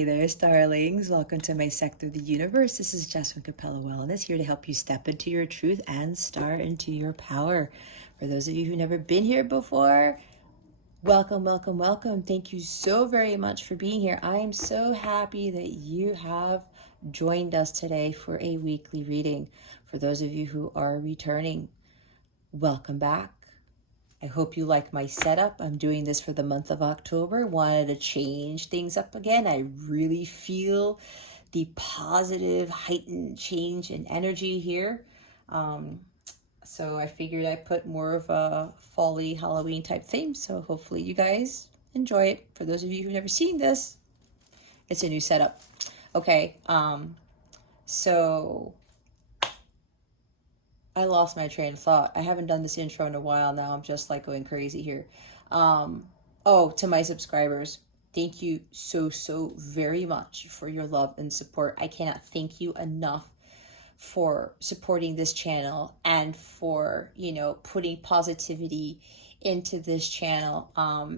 Hey there, starlings. Welcome to my sector of the universe. This is Jasmine Capella Wellness, here to help you step into your truth and start into your power. For those of you who've never been here before, welcome, welcome, welcome. Thank you so very much for being here. I am so happy that you have joined us today for a weekly reading. For those of you who are returning, welcome back. I hope you like my setup. I'm doing this for the month of October. Wanted to change things up again. I really feel the positive, heightened change in energy here. So I figured I'd put more of a fall-y Halloween type theme. So hopefully you guys enjoy it. For those of you who've never seen this, it's a new setup. Okay, so I lost my train of thought. I haven't done this intro in a while now. I'm just like going crazy here. To my subscribers, thank you so very much for your love and support. I cannot thank you enough for supporting this channel and for, putting positivity into this channel.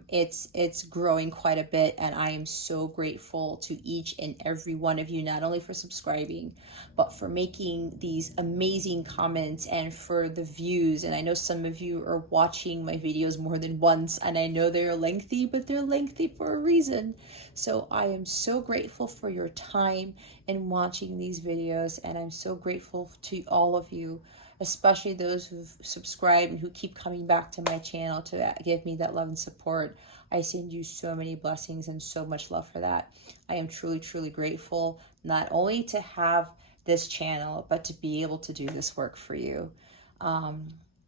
It's growing quite a bit, and I am so grateful to each and every one of you, not only for subscribing, but for making these amazing comments and for the views. And I know some of you are watching my videos more than once, and I know they're lengthy, but they're lengthy for a reason. So I am so grateful for your time in watching these videos, and I'm so grateful to all of you, especially those who've subscribed and who keep coming back to my channel to give me that love and support. I send you so many blessings and so much love for that. I am truly grateful, not only to have this channel, but to be able to do this work for you.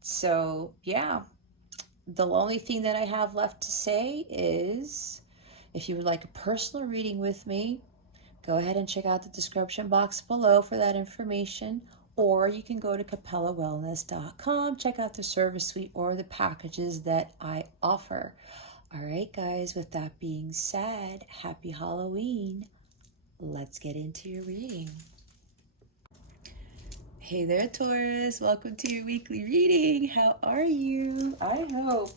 So yeah, the only thing that I have left to say is, if you would like a personal reading with me, go ahead and check out the description box below for that information. Or you can go to capellawellness.com, check out the service suite or the packages that I offer. All right, guys, with that being said, happy Halloween. Let's get into your reading. Hey there, Taurus. Welcome to your weekly reading. How are you? I hope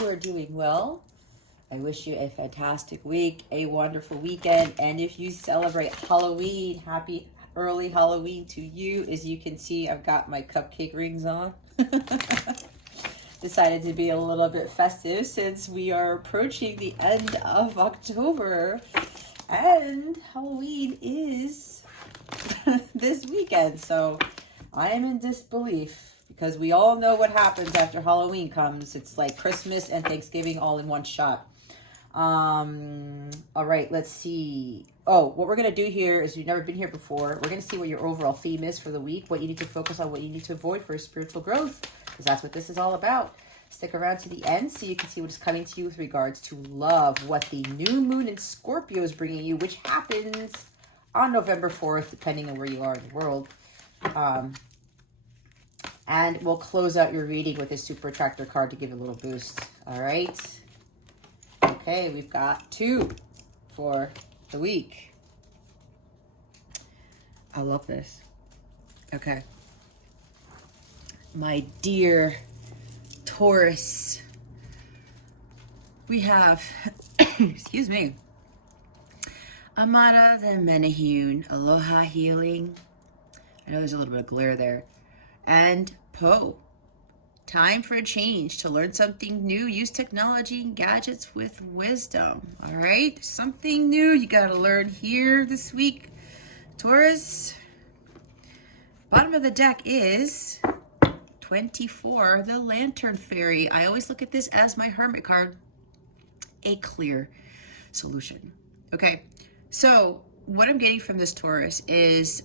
you are doing well. I wish you a fantastic week, a wonderful weekend. And if you celebrate Halloween, happy early Halloween to you. As you can see, I've got my cupcake rings on. Decided to be a little bit festive since we are approaching the end of October and Halloween is this weekend. So I am in disbelief because we all know what happens after Halloween comes. It's like Christmas and Thanksgiving all in one shot. All right, let's see. What we're going to do here is, you've never been here before, we're going to see what your overall theme is for the week, what you need to focus on, what you need to avoid for spiritual growth, because that's what this is all about. Stick around to the end so you can see what is coming to you with regards to love, what the new moon in Scorpio is bringing you, which happens on November 4th, depending on where you are in the world. And we'll close out your reading with a super attractor card to give it a little boost. All right. Okay, we've got 2 for the week. I love this. Okay. My dear Taurus, we have, excuse me, Amada the Menahune, Aloha Healing. I know there's a little bit of glare there. And Poe. Time for a change, to learn something new, use technology and gadgets with wisdom. All right, something new you got to learn here this week, Taurus. Bottom of the deck is 24, the Lantern Fairy. I always look at this as my Hermit card, a clear solution. Okay, so what I'm getting from this, Taurus, is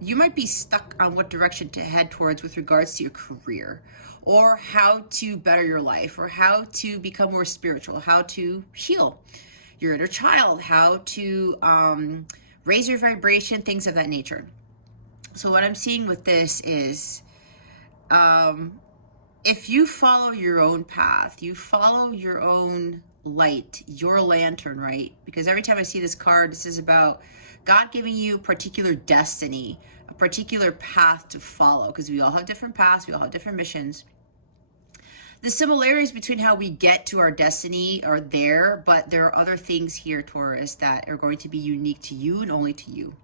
you might be stuck on what direction to head towards with regards to your career, or how to better your life, or how to become more spiritual, how to heal your inner child, how to raise your vibration, things of that nature. So what I'm seeing with this is, if you follow your own path, you follow your own light, your lantern, right? Because every time I see this card, this is about God giving you a particular destiny, a particular path to follow, because we all have different paths, we all have different missions. The similarities between how we get to our destiny are there, but there are other things here, Taurus, that are going to be unique to you and only to you.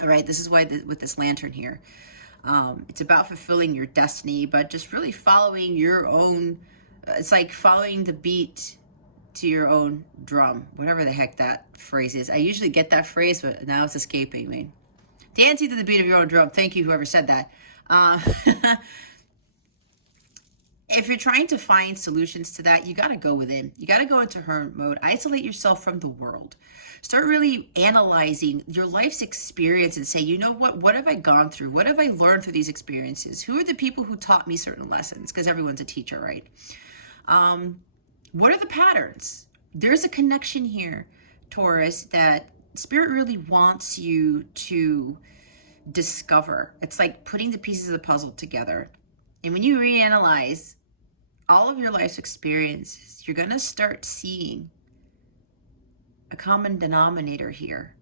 All right, this is why with this lantern here, it's about fulfilling your destiny, but just really following your own, it's like following the beat to your own drum, whatever the heck that phrase is. I usually get that phrase, but now it's escaping me. Dancing to the beat of your own drum. Thank you, whoever said that. If you're trying to find solutions to that, you got to go within. You got to go into hermit mode. Isolate yourself from the world. Start really analyzing your life's experience and say, you know what have I gone through? What have I learned through these experiences? Who are the people who taught me certain lessons? Because everyone's a teacher, right? What are the patterns? There's a connection here, Taurus, that Spirit really wants you to discover. It's like putting the pieces of the puzzle together. And when you reanalyze all of your life's experiences, you're going to start seeing a common denominator here.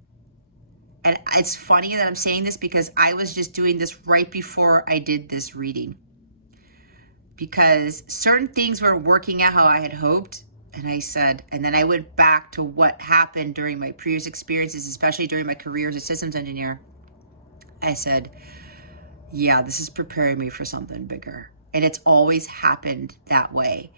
And it's funny that I'm saying this because I was just doing this right before I did this reading. Because certain things weren't working out how I had hoped. And I said, and then I went back to what happened during my previous experiences, especially during my career as a systems engineer. I said, yeah, this is preparing me for something bigger. And it's always happened that way.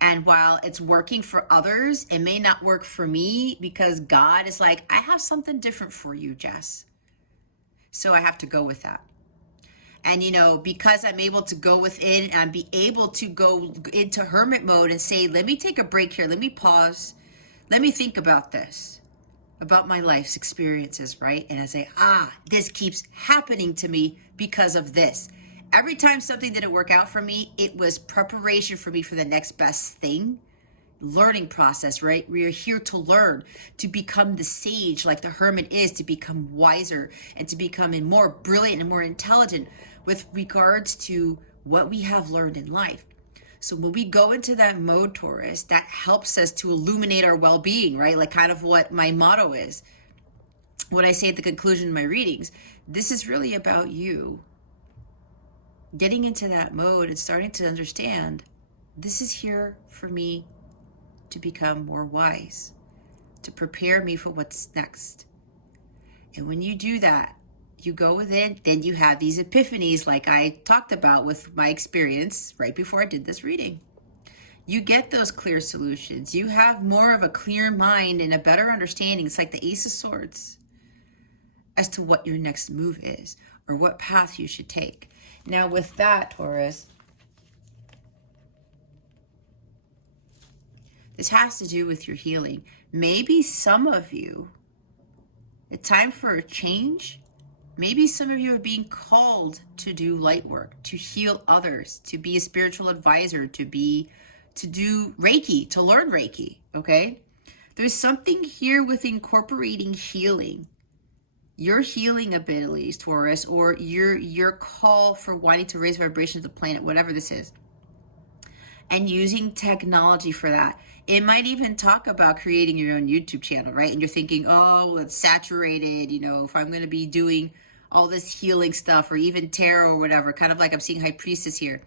And while it's working for others, it may not work for me because God is like, I have something different for you, Jess. So I have to go with that. And, you know, because I'm able to go within and be able to go into hermit mode and say, let me take a break here. Let me pause. Let me think about this, about my life's experiences, right? And I say, this keeps happening to me because of this. Every time something didn't work out for me, it was preparation for me for the next best thing. Learning process, right? We are here to learn, to become the sage like the hermit is, to become wiser and to become more brilliant and more intelligent with regards to what we have learned in life. So when we go into that mode, Taurus, that helps us to illuminate our well-being, right? Like kind of what my motto is. What I say at the conclusion of my readings, this is really about you getting into that mode and starting to understand this is here for me to become more wise, to prepare me for what's next. And when you do that, you go within, then you have these epiphanies like I talked about with my experience right before I did this reading. You get those clear solutions. You have more of a clear mind and a better understanding. It's like the Ace of Swords as to what your next move is or what path you should take. Now with that, Taurus, this has to do with your healing. Maybe some of you, it's time for a change. Maybe some of you are being called to do light work, to heal others, to be a spiritual advisor, to do Reiki, to learn Reiki, okay? There's something here with incorporating healing. Your healing abilities, Taurus, or your call for wanting to raise vibrations of the planet, whatever this is, and using technology for that. It might even talk about creating your own YouTube channel, right? And you're thinking, oh, well, it's saturated, you know, if I'm going to be doing all this healing stuff or even tarot or whatever, kind of like I'm seeing High Priestess here,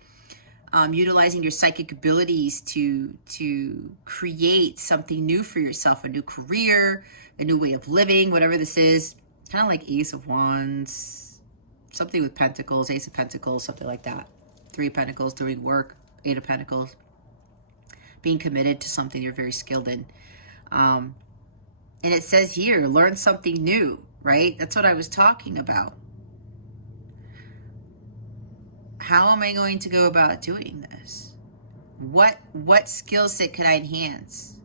utilizing your psychic abilities to create something new for yourself, a new career, a new way of living, whatever this is. Kind of like Ace of Wands, something with Pentacles, Ace of Pentacles, something like that. 3 of Pentacles, doing work, 8 of Pentacles, being committed to something you're very skilled in. And it says here, learn something new, right? That's what I was talking about. How am I going to go about doing this? What skill set could I enhance?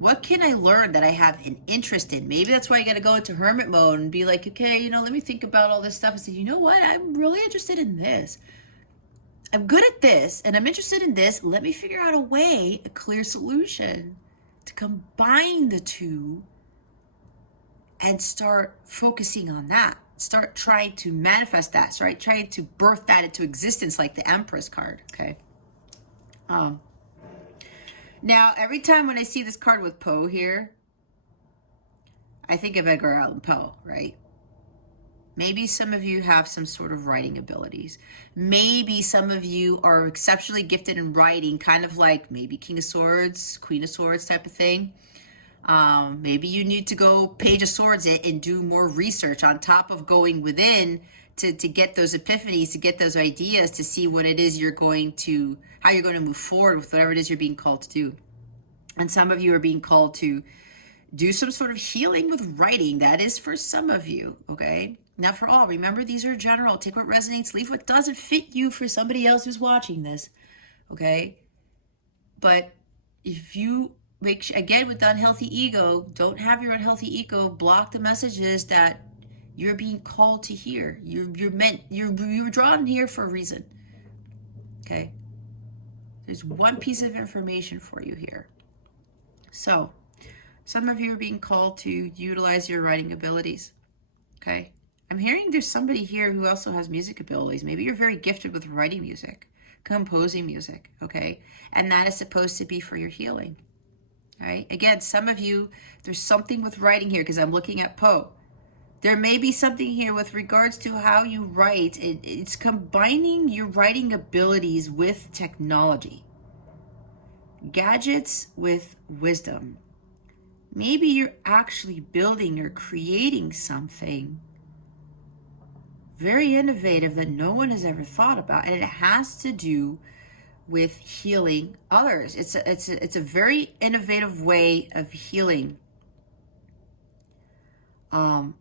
What can I learn that I have an interest in? Maybe that's why you got to go into hermit mode and be like, okay, you know, let me think about all this stuff and say, you know what? I'm really interested in this. I'm good at this and I'm interested in this. Let me figure out a way, a clear solution to combine the two and start focusing on that. Start trying to manifest that. Start trying to birth that into existence like the Empress card, okay? Now, every time when I see this card with Poe here, I think of Edgar Allan Poe, right? Maybe some of you have some sort of writing abilities. Maybe some of you are exceptionally gifted in writing, kind of like maybe King of Swords, Queen of Swords type of thing. Maybe you need to go Page of Swords it and do more research on top of going within to get those epiphanies, to get those ideas, to see what it is you're going to, how you're going to move forward with whatever it is you're being called to do. And some of you are being called to do some sort of healing with writing. That is for some of you, okay? Not for all. Remember, these are general. Take what resonates, leave what doesn't fit you for somebody else who's watching this, okay? But if you make, again, with the unhealthy ego, don't have your unhealthy ego block the messages that you're being called to hear. You're meant, you were drawn here for a reason, okay? There's one piece of information for you here. So, some of you are being called to utilize your writing abilities, okay? I'm hearing there's somebody here who also has music abilities. Maybe you're very gifted with writing music, composing music, okay? And that is supposed to be for your healing, right? Again, some of you, there's something with writing here because I'm looking at Poe. There may be something here with regards to how you write. It's combining your writing abilities with technology. Gadgets with wisdom. Maybe you're actually building or creating something very innovative that no one has ever thought about, and it has to do with healing others. It's a very innovative way of healing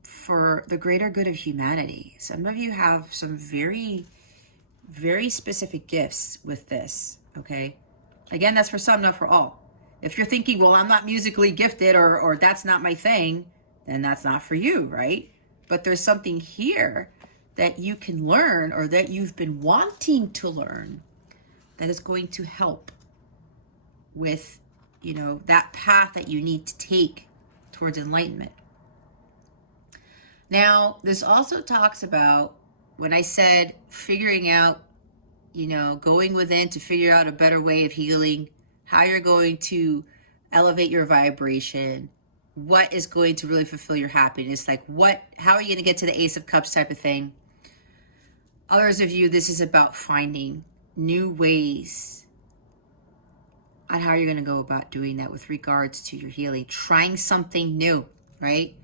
for the greater good of humanity. Some of you have some very, very specific gifts with this, okay? Again, that's for some, not for all. If you're thinking, well, I'm not musically gifted or that's not my thing, then that's not for you, right? But there's something here that you can learn or that you've been wanting to learn that is going to help with, you know, that path that you need to take towards enlightenment. Now, this also talks about, when I said figuring out, you know, going within to figure out a better way of healing, how you're going to elevate your vibration, what is going to really fulfill your happiness, like how are you going to get to the Ace of Cups type of thing. Others of you, this is about finding new ways on how you're going to go about doing that with regards to your healing, trying something new, right?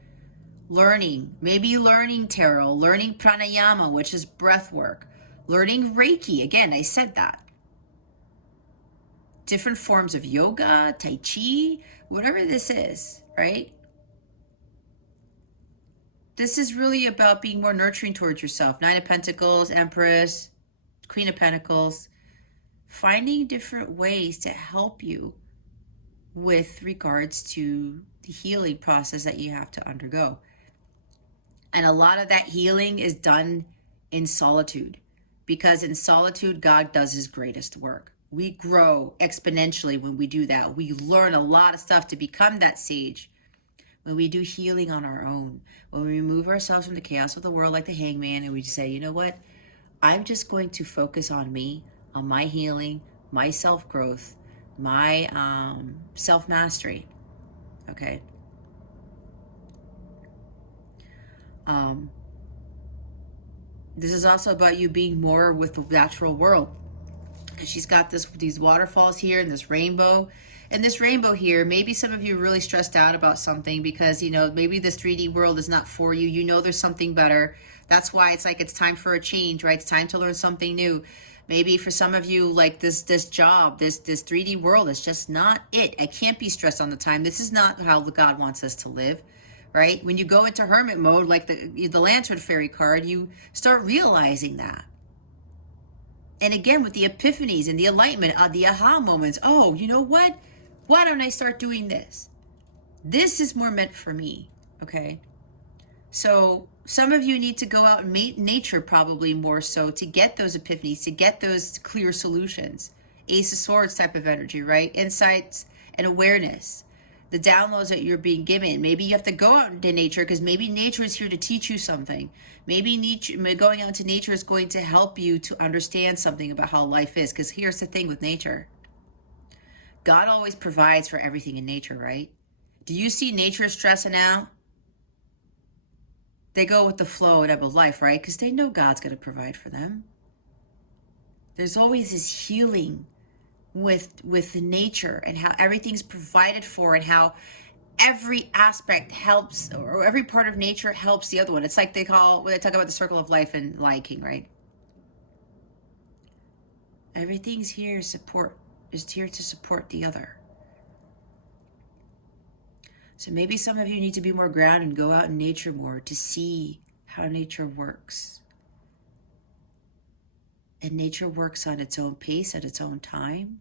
Learning, maybe learning tarot, learning pranayama, which is breath work, learning Reiki. Again, I said that. Different forms of yoga, Tai Chi, whatever this is, right? This is really about being more nurturing towards yourself. Nine of Pentacles, Empress, Queen of Pentacles. Finding different ways to help you with regards to the healing process that you have to undergo. And a lot of that healing is done in solitude, because in solitude, God does his greatest work. We grow exponentially when we do that. We learn a lot of stuff to become that sage. When we do healing on our own, when we remove ourselves from the chaos of the world like the hangman, and we just say, you know what? I'm just going to focus on me, on my healing, my self-growth, my self-mastery, okay? This is also about you being more with the natural world. She's got these waterfalls here and this rainbow. And this rainbow here, maybe some of you are really stressed out about something because, you know, maybe this 3D world is not for you. You know there's something better. That's why it's like it's time for a change, right? It's time to learn something new. Maybe for some of you, like this job, this 3D world is just not it. I can't be stressed on the time. This is not how God wants us to live, right? When you go into hermit mode, like the Lantern Fairy card, you start realizing that. And again, with the epiphanies and the enlightenment, the aha moments, oh, you know what? Why don't I start doing this? This is more meant for me, okay? So some of you need to go out and meet nature probably more so to get those epiphanies, to get those clear solutions. Ace of Swords type of energy, right? Insights and awareness. The downloads that you're being given. Maybe you have to go out into nature because maybe nature is here to teach you something. Maybe going out into nature is going to help you to understand something about how life is. Because here's the thing with nature. God always provides for everything in nature, right? Do you see nature stressing out? They go with the flow and ebb of life, right? Because they know God's going to provide for them. There's always this healing with nature and how everything's provided for and how every aspect helps, or every part of nature helps the other one. It's like when they talk about the circle of life in Lion King, right? Everything's here is here to support the other. So maybe some of you need to be more grounded and go out in nature more to see how nature works. And nature works on its own pace, at its own time.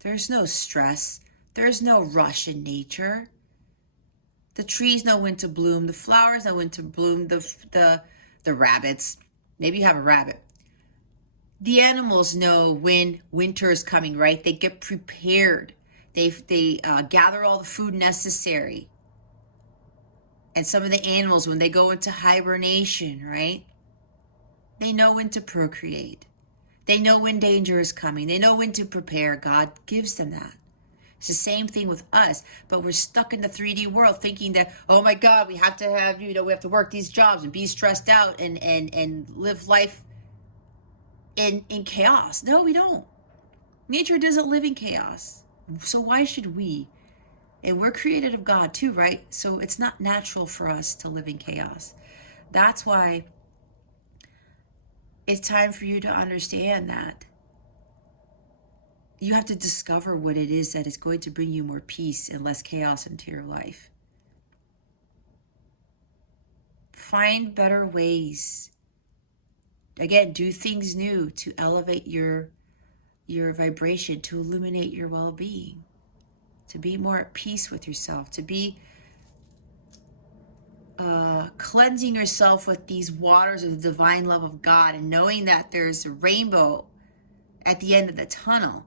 There's no stress. There's no rush in nature. The trees know when to bloom. The flowers know when to bloom. The rabbits. Maybe you have a rabbit. The animals know when winter is coming, right? They get prepared. They gather all the food necessary. And some of the animals, when they go into hibernation, right? They know when to procreate. They know when danger is coming. They know when to prepare. God gives them that. It's the same thing with us, but we're stuck in the 3D world thinking that, oh my God, we have to have, we have to work these jobs and be stressed out and live life in chaos. No, we don't. Nature doesn't live in chaos. So why should we? And we're created of God too, right? So it's not natural for us to live in chaos. That's why it's time for you to understand that you have to discover what it is that is going to bring you more peace and less chaos into your life. Find better ways. Again, do things new to elevate your vibration, to illuminate your well-being, to be more at peace with yourself, to be cleansing yourself with these waters of the divine love of God, and knowing that there's a rainbow at the end of the tunnel,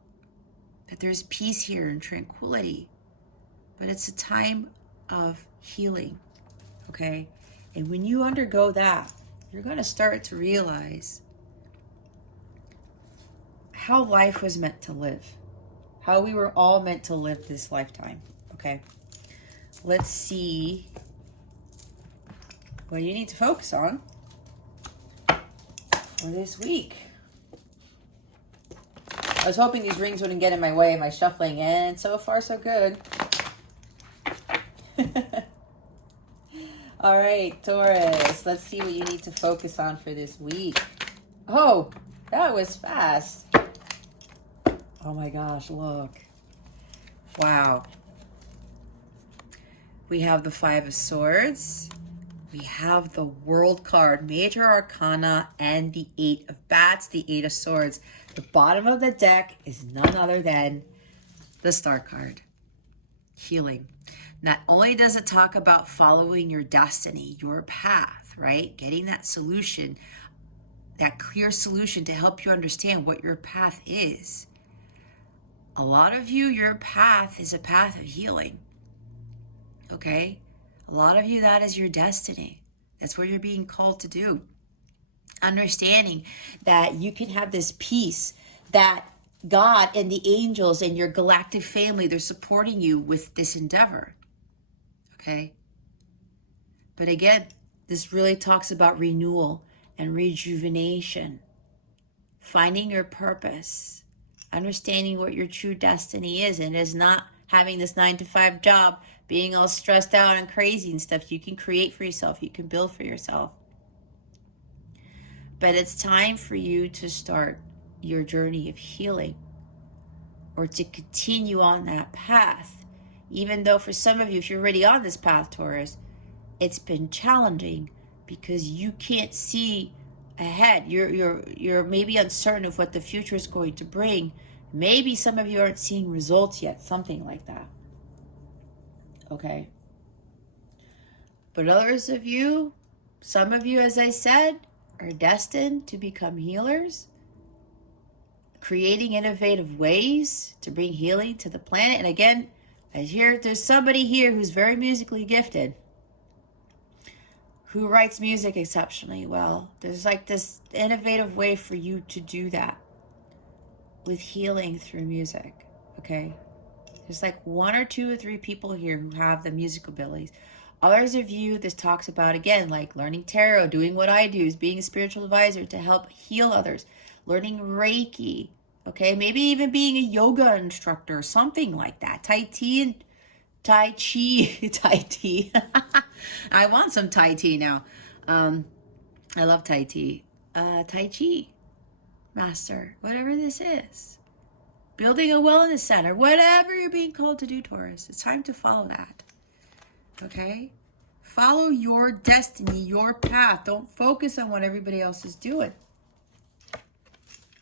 that there's peace here and tranquility. But it's a time of healing, okay? And when you undergo that, you're going to start to realize how life was meant to live, how we were all meant to live this lifetime, okay? Let's see what you need to focus on for this week. I was hoping these rings wouldn't get in my way of my shuffling, and so far so good. All right, Taurus, let's see what you need to focus on for this week. Oh, that was fast. Oh my gosh, look. Wow. We have the Five of Swords. We have the World card, Major Arcana, and the Eight of Bats, the Eight of Swords. The bottom of the deck is none other than the Star card, healing. Not only does it talk about following your destiny, your path, right? Getting that solution, that clear solution to help you understand what your path is. A lot of you, your path is a path of healing, okay? A lot of you, that is your destiny. That's what you're being called to do. Understanding that you can have this peace, that God and the angels and your galactic family, they're supporting you with this endeavor, okay? But again, this really talks about renewal and rejuvenation, finding your purpose, understanding what your true destiny is, and is not having this 9-to-5 job, being all stressed out and crazy and stuff. You can create for yourself. You can build for yourself. But it's time for you to start your journey of healing, or to continue on that path. Even though for some of you, if you're already on this path, Taurus, it's been challenging because you can't see ahead. You're maybe uncertain of what the future is going to bring. Maybe some of you aren't seeing results yet, something like that. Okay. But others of you, some of you, as I said, are destined to become healers, creating innovative ways to bring healing to the planet. And again, I hear there's somebody here who's very musically gifted, who writes music exceptionally well. There's like this innovative way for you to do that with healing through music, okay? There's like 1 or 2 or 3 people here who have the music abilities. Others of you, this talks about, again, like learning tarot, doing what I do, is being a spiritual advisor to help heal others, learning Reiki, okay? Maybe even being a yoga instructor, something like that. Tai Chi, Tai Chi. I want some Tai Chi now. I love Tai Chi. Tai Chi master, whatever this is. Building a wellness center, whatever you're being called to do, Taurus. It's time to follow that. Okay? Follow your destiny, your path. Don't focus on what everybody else is doing.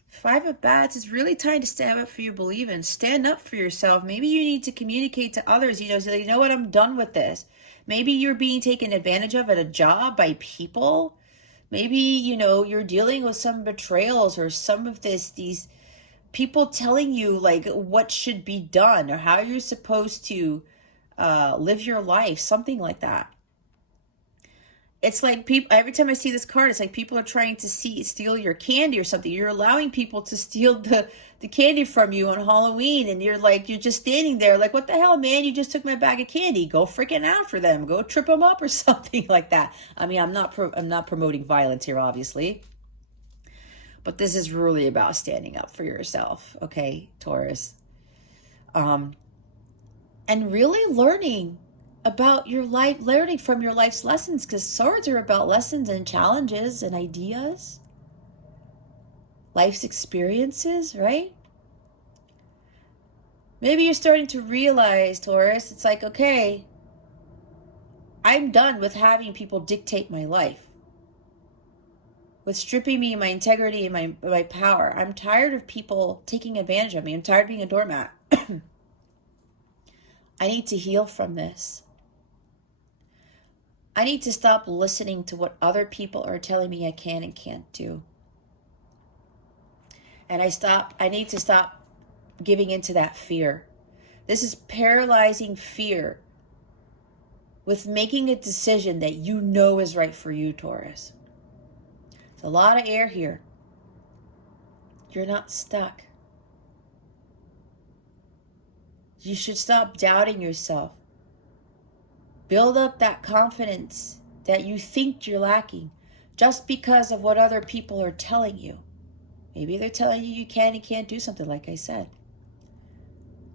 Five of Bats is really time to stand up for you believe in. Stand up for yourself. Maybe you need to communicate to others, say, you know what, I'm done with this. Maybe you're being taken advantage of at a job by people. Maybe, you're dealing with some betrayals or some of these people telling you like what should be done or how you're supposed to live your life, something like that. It's like people, every time I see this card, it's like people are trying to steal your candy or something. You're allowing people to steal the candy from you on Halloween, and you're just standing there like, what the hell, man? You just took my bag of candy. Go freaking after them. Go trip them up or something like that. I mean, I'm not promoting violence here, obviously. But this is really about standing up for yourself, okay, Taurus? And really learning about your life, learning from your life's lessons, because swords are about lessons and challenges and ideas, life's experiences, right? Maybe you're starting to realize, Taurus, it's like, okay, I'm done with having people dictate my life, with stripping me of my integrity and my power. I'm tired of people taking advantage of me. I'm tired of being a doormat. I need to heal from this. I need to stop listening to what other people are telling me I can and can't do. And I need to stop giving into that fear. This is paralyzing fear with making a decision that you know is right for you, Taurus. There's a lot of air here. You're not stuck. You should stop doubting yourself. Build up that confidence that you think you're lacking just because of what other people are telling you. Maybe they're telling you can and can't do something, like I said.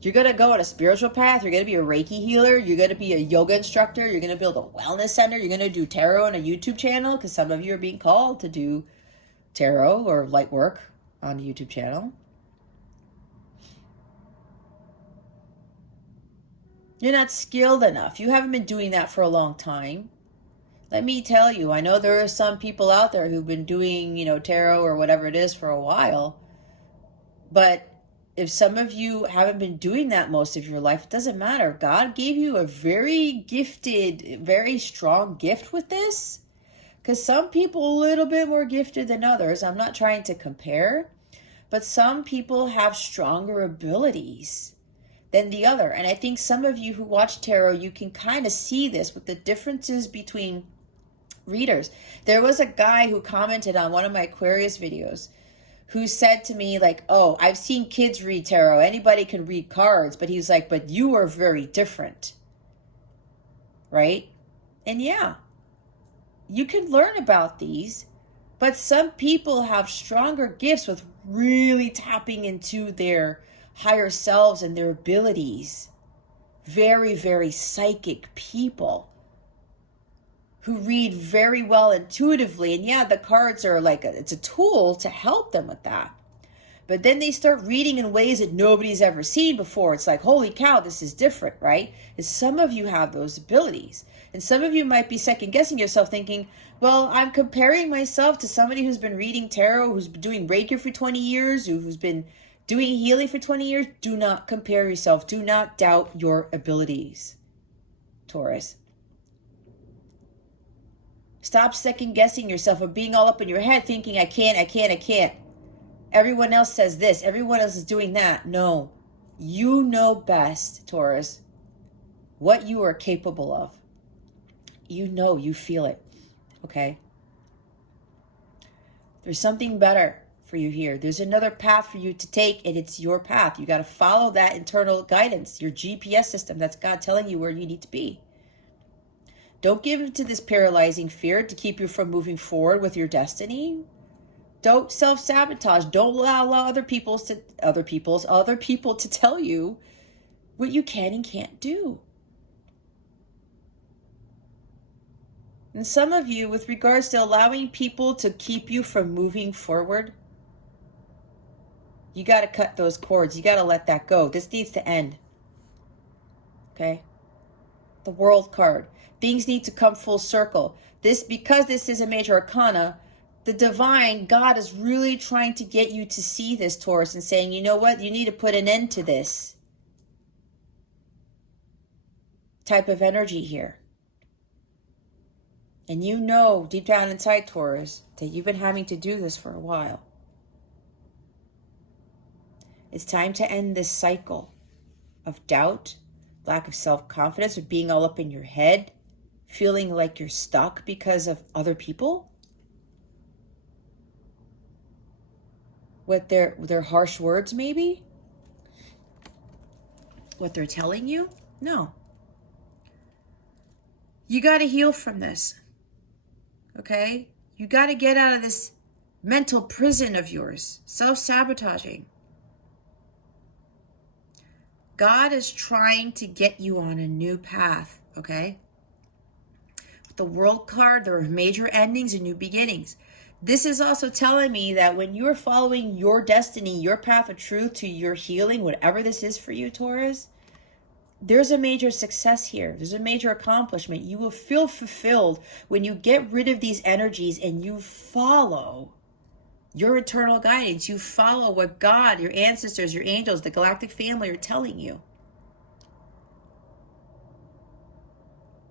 You're going to go on a spiritual path. You're going to be a Reiki healer. You're going to be a yoga instructor. You're going to build a wellness center. You're going to do tarot on a YouTube channel, because some of you are being called to do tarot or light work on a YouTube channel. You're not skilled enough. You haven't been doing that for a long time. Let me tell you, I know there are some people out there who've been doing, tarot or whatever it is for a while. But if some of you haven't been doing that most of your life, it doesn't matter. God gave you a very gifted, very strong gift with this. Because some people a little bit more gifted than others. I'm not trying to compare. But some people have stronger abilities than the other. And I think some of you who watch tarot, you can kind of see this with the differences between readers. There was a guy who commented on one of my Aquarius videos who said to me like, oh, I've seen kids read tarot. Anybody can read cards. But he's like, but you are very different. Right? And yeah, you can learn about these, but some people have stronger gifts with really tapping into their higher selves and their abilities. Very, very psychic people who read very well intuitively. And yeah, the cards are it's a tool to help them with that. But then they start reading in ways that nobody's ever seen before. It's like, holy cow, this is different, right? And some of you have those abilities. And some of you might be second guessing yourself thinking, well, I'm comparing myself to somebody who's been reading tarot, who's been doing Reiki for 20 years, who's been doing healing for 20 years. Do not compare yourself. Do not doubt your abilities, Taurus. Stop second guessing yourself or being all up in your head thinking, I can't. Everyone else says this. Everyone else is doing that. No. You know best, Taurus, what you are capable of. You know, you feel it. Okay? There's something better for you here. There's another path for you to take, and it's your path. You got to follow that internal guidance, your GPS system. That's God telling you where you need to be. Don't give in to this paralyzing fear to keep you from moving forward with your destiny. Don't self-sabotage. Don't allow other people to tell you what you can and can't do. And some of you, with regards to allowing people to keep you from moving forward, you got to cut those cords. You got to let that go. This needs to end. Okay? The World card. Things need to come full circle. Because this is a major arcana, the divine, God is really trying to get you to see this, Taurus, and saying, you know what? You need to put an end to this type of energy here. And you know deep down inside, Taurus, that you've been having to do this for a while. It's time to end this cycle of doubt, lack of self-confidence, or being all up in your head, feeling like you're stuck because of other people. What their harsh words, maybe? What they're telling you? No. You got to heal from this. Okay? You got to get out of this mental prison of yours, self-sabotaging. God is trying to get you on a new path, okay? With the World card, there are major endings and new beginnings. This is also telling me that when you're following your destiny, your path of truth to your healing, whatever this is for you, Taurus, there's a major success here. There's a major accomplishment. You will feel fulfilled when you get rid of these energies and you follow your eternal guidance. You follow what God, your ancestors, your angels, the galactic family are telling you.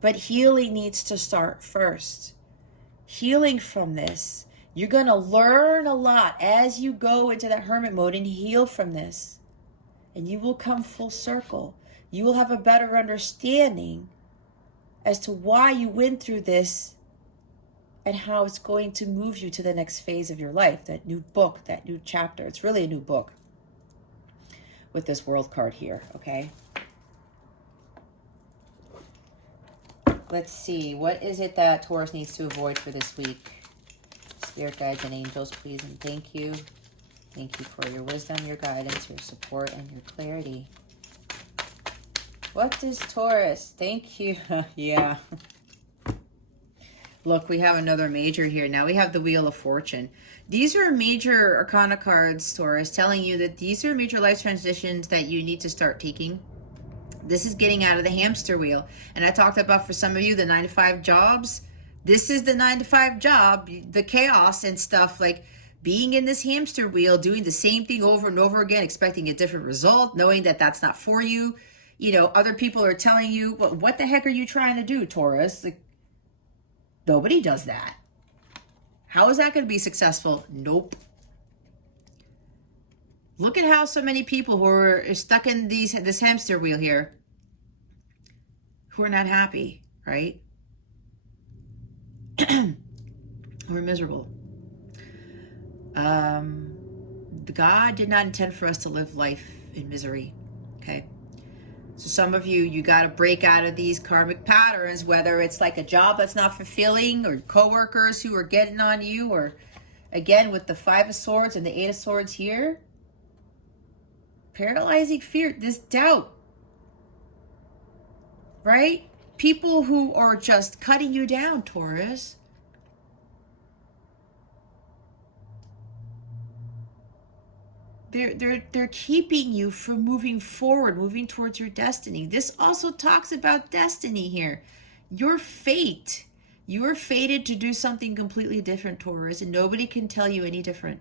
But healing needs to start first. Healing from this. You're going to learn a lot as you go into that hermit mode and heal from this. And you will come full circle. You will have a better understanding as to why you went through this and how it's going to move you to the next phase of your life, that new book, that new chapter. It's really a new book with this World card here, okay? Let's see. What is it that Taurus needs to avoid for this week? Spirit guides and angels, please and thank you. Thank you for your wisdom, your guidance, your support, and your clarity. What is Taurus? Thank you. Yeah. Look, we have another major here. Now we have the Wheel of Fortune. These are major arcana cards, Taurus, telling you that these are major life transitions that you need to start taking. This is getting out of the hamster wheel. And I talked about, for some of you, the 9-to-5 jobs. This is the 9-to-5 job, the chaos and stuff, like being in this hamster wheel, doing the same thing over and over again, expecting a different result, knowing that that's not for you. You know, other people are telling you, well, what the heck are you trying to do, Taurus? Like, nobody does that. How is that going to be successful? Nope. Look at how so many people who are stuck in this hamster wheel here, who are not happy, right? Who are miserable. God did not intend for us to live life in misery, okay? So some of you, you got to break out of these karmic patterns, whether it's like a job that's not fulfilling, or coworkers who are getting on you, or again with the 5 of Swords and the 8 of Swords here, paralyzing fear, this doubt, right? People who are just cutting you down, Taurus. They're keeping you from moving forward, moving towards your destiny. This also talks about destiny here. Your fate. You are fated to do something completely different, Taurus, and nobody can tell you any different.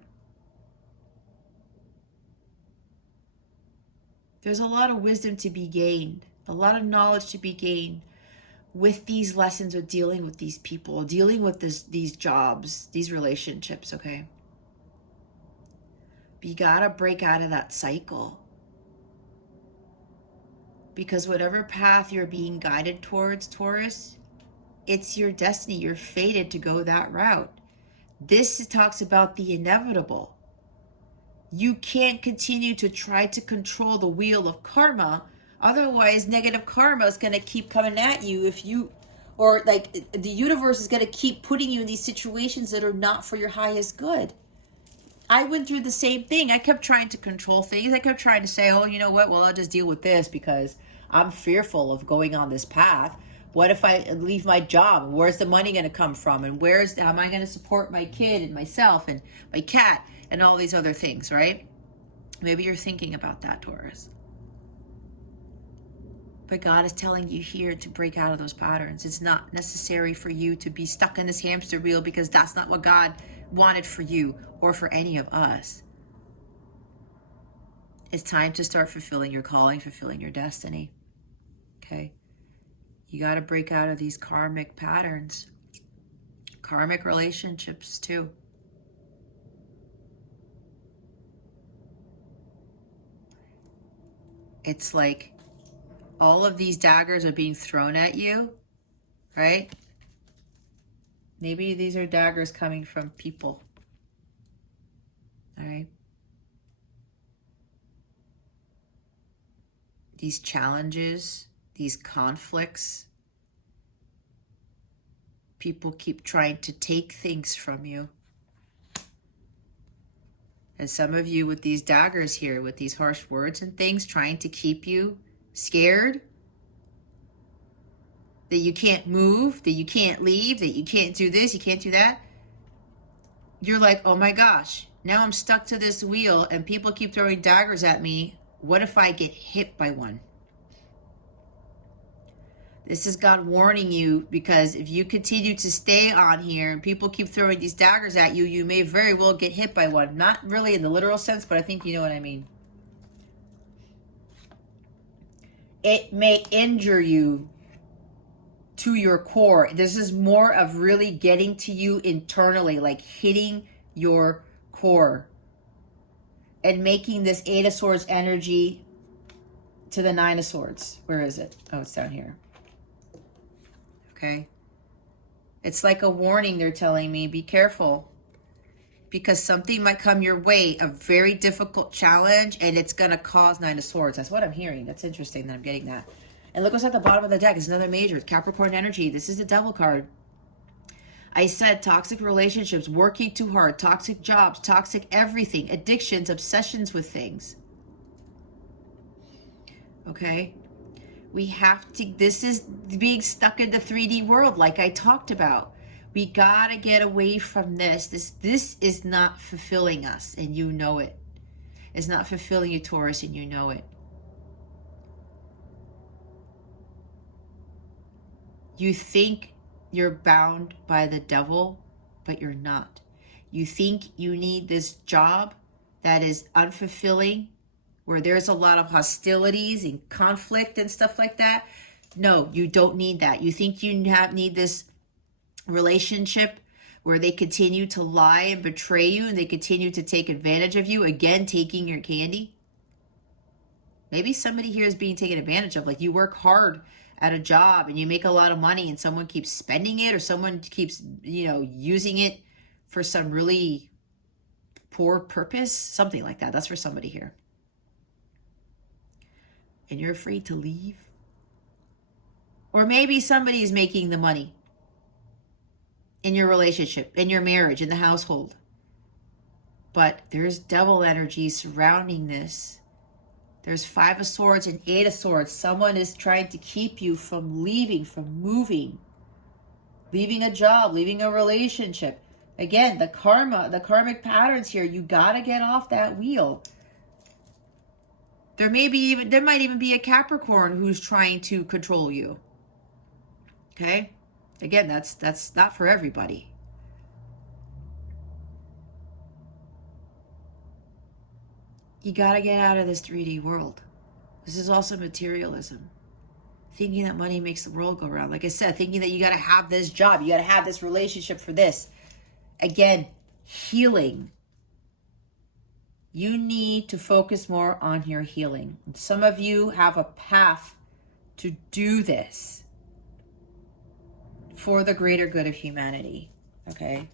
There's a lot of wisdom to be gained, a lot of knowledge to be gained with these lessons of dealing with these people, dealing with these jobs, these relationships, okay? But you gotta break out of that cycle. Because whatever path you're being guided towards, Taurus, it's your destiny. You're fated to go that route. This talks about the inevitable. You can't continue to try to control the wheel of karma. Otherwise, negative karma is going to keep coming at you if you Or like the universe is going to keep putting you in these situations that are not for your highest good. I went through the same thing. I kept trying to control things. I kept trying to say, oh, you know what? Well, I'll just deal with this because I'm fearful of going on this path. What if I leave my job? Where's the money going to come from? And am I going to support my kid and myself and my cat and all these other things, right? Maybe you're thinking about that, Taurus. But God is telling you here to break out of those patterns. It's not necessary for you to be stuck in this hamster wheel because that's not what God wanted for you or for any of us. It's time to start fulfilling your calling, fulfilling your destiny. Okay? You got to break out of these karmic patterns. Karmic relationships too. It's like all of these daggers are being thrown at you, right? Maybe these are daggers coming from people. All right? These challenges, these conflicts, people keep trying to take things from you. And some of you with these daggers here, with these harsh words and things, trying to keep you scared that you can't move, that you can't leave, that you can't do this, you can't do that. You're like, oh my gosh, now I'm stuck to this wheel and people keep throwing daggers at me. What if I get hit by one? This is God warning you, because if you continue to stay on here and people keep throwing these daggers at you, you may very well get hit by one. Not really in the literal sense, but I think you know what I mean. It may injure you to your core. This is more of really getting to you internally, like hitting your core and making this Eight of Swords energy to the Nine of Swords. Where is it? Oh, it's down here. Okay. It's like a warning. They're telling me, be careful, because something might come your way, a very difficult challenge, and it's going to cause Nine of Swords. That's what I'm hearing. That's interesting that I'm getting that. And look what's at the bottom of the deck. It's another major. It's Capricorn energy. This is the Devil card. I said toxic relationships, working too hard, toxic jobs, toxic everything, addictions, obsessions with things. Okay? We have to, this is being stuck in the 3D world like I talked about. We gotta get away from this. This is not fulfilling us, and you know it. It's not fulfilling you, Taurus, and you know it. You think you're bound by the devil, but you're not. You think you need this job that is unfulfilling, where there's a lot of hostilities and conflict and stuff like that. No, you don't need that. You think you need this relationship where they continue to lie and betray you and they continue to take advantage of you, again, taking your candy. Maybe somebody here is being taken advantage of. Like, you work hard at a job and you make a lot of money and someone keeps spending it, or someone keeps, using it for some really poor purpose, something like that. That's for somebody here. And you're afraid to leave. Or maybe somebody is making the money in your relationship, in your marriage, in the household. But there's devil energy surrounding this. There's Five of Swords and Eight of Swords. Someone is trying to keep you from leaving, from moving, leaving a job, leaving a relationship. Again, the karmic patterns here. You got to get off that wheel. There might even be a Capricorn who's trying to control you. Okay? Again, that's not for everybody. You got to get out of this 3D world. This is also materialism. Thinking that money makes the world go round. Like I said, thinking that you got to have this job, you got to have this relationship for this. Again, healing. You need to focus more on your healing. Some of you have a path to do this for the greater good of humanity. Okay?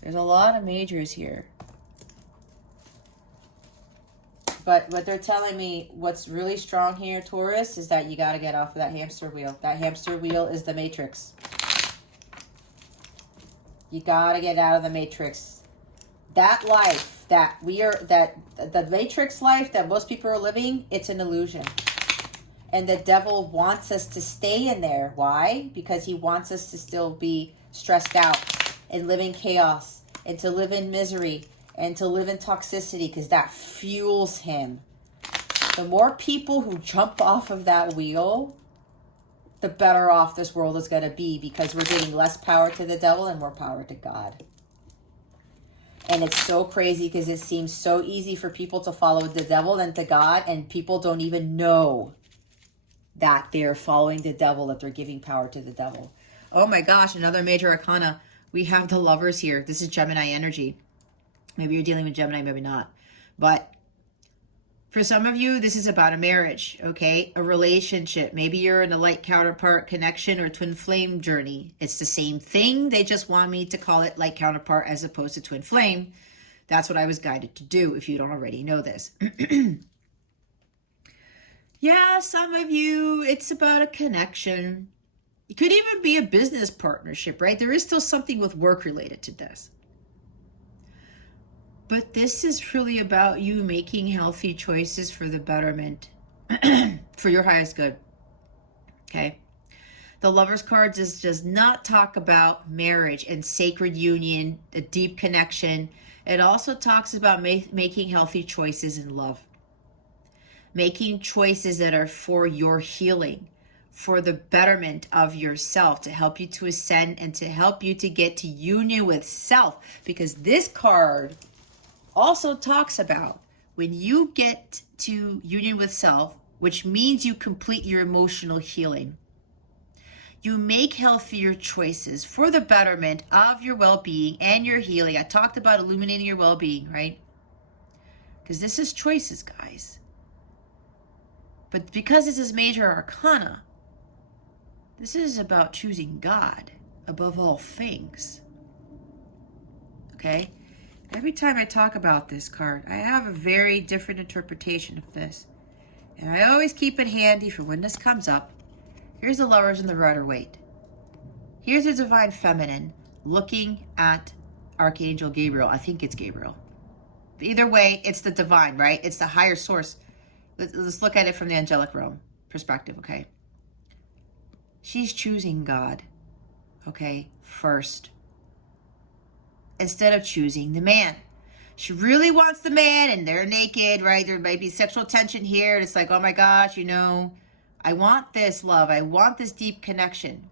There's a lot of majors here. But what they're telling me, what's really strong here, Taurus, is that you got to get off of that hamster wheel. That hamster wheel is the matrix. You got to get out of the matrix. That life that the matrix life that most people are living, it's an illusion. And the devil wants us to stay in there. Why? Because he wants us to still be stressed out and live in chaos and to live in misery and to live in toxicity, because that fuels him. The more people who jump off of that wheel, the better off this world is going to be, because we're giving less power to the devil and more power to God. And it's so crazy because it seems so easy for people to follow the devil than to God, and people don't even know that they're following the devil, that they're giving power to the devil. Oh my gosh, another major arcana. We have the Lovers here. This is Gemini energy. Maybe you're dealing with Gemini, maybe not. But for some of you, this is about a marriage, okay? A relationship. Maybe you're in a light counterpart connection or twin flame journey. It's the same thing. They just want me to call it light counterpart as opposed to twin flame. That's what I was guided to do, if you don't already know this. Yeah, some of you, it's about a connection. It could even be a business partnership, right? There is still something with work related to this. But this is really about you making healthy choices for the betterment, for your highest good, okay? The Lovers card does not talk about marriage and sacred union, a deep connection. It also talks about making healthy choices in love. Making choices that are for your healing, for the betterment of yourself, to help you to ascend and to help you to get to union with self. Because this card also talks about when you get to union with self, which means you complete your emotional healing. You make healthier choices for the betterment of your well-being and your healing. I talked about illuminating your well-being, right? Because this is choices, guys. But because this is major arcana, this is about choosing God above all things. Okay? Every time I talk about this card, I have a very different interpretation of this. And I always keep it handy for when this comes up. Here's the Lovers and the Rider-Waite. Here's the Divine Feminine looking at Archangel Gabriel. I think it's Gabriel. Either way, it's the divine, right? It's the higher source. Let's look at it from the angelic realm perspective, okay? She's choosing God, okay, first, instead of choosing the man. She really wants the man, and they're naked, right? There might be sexual tension here, and it's like, oh my gosh, you know, I want this love. I want this deep connection.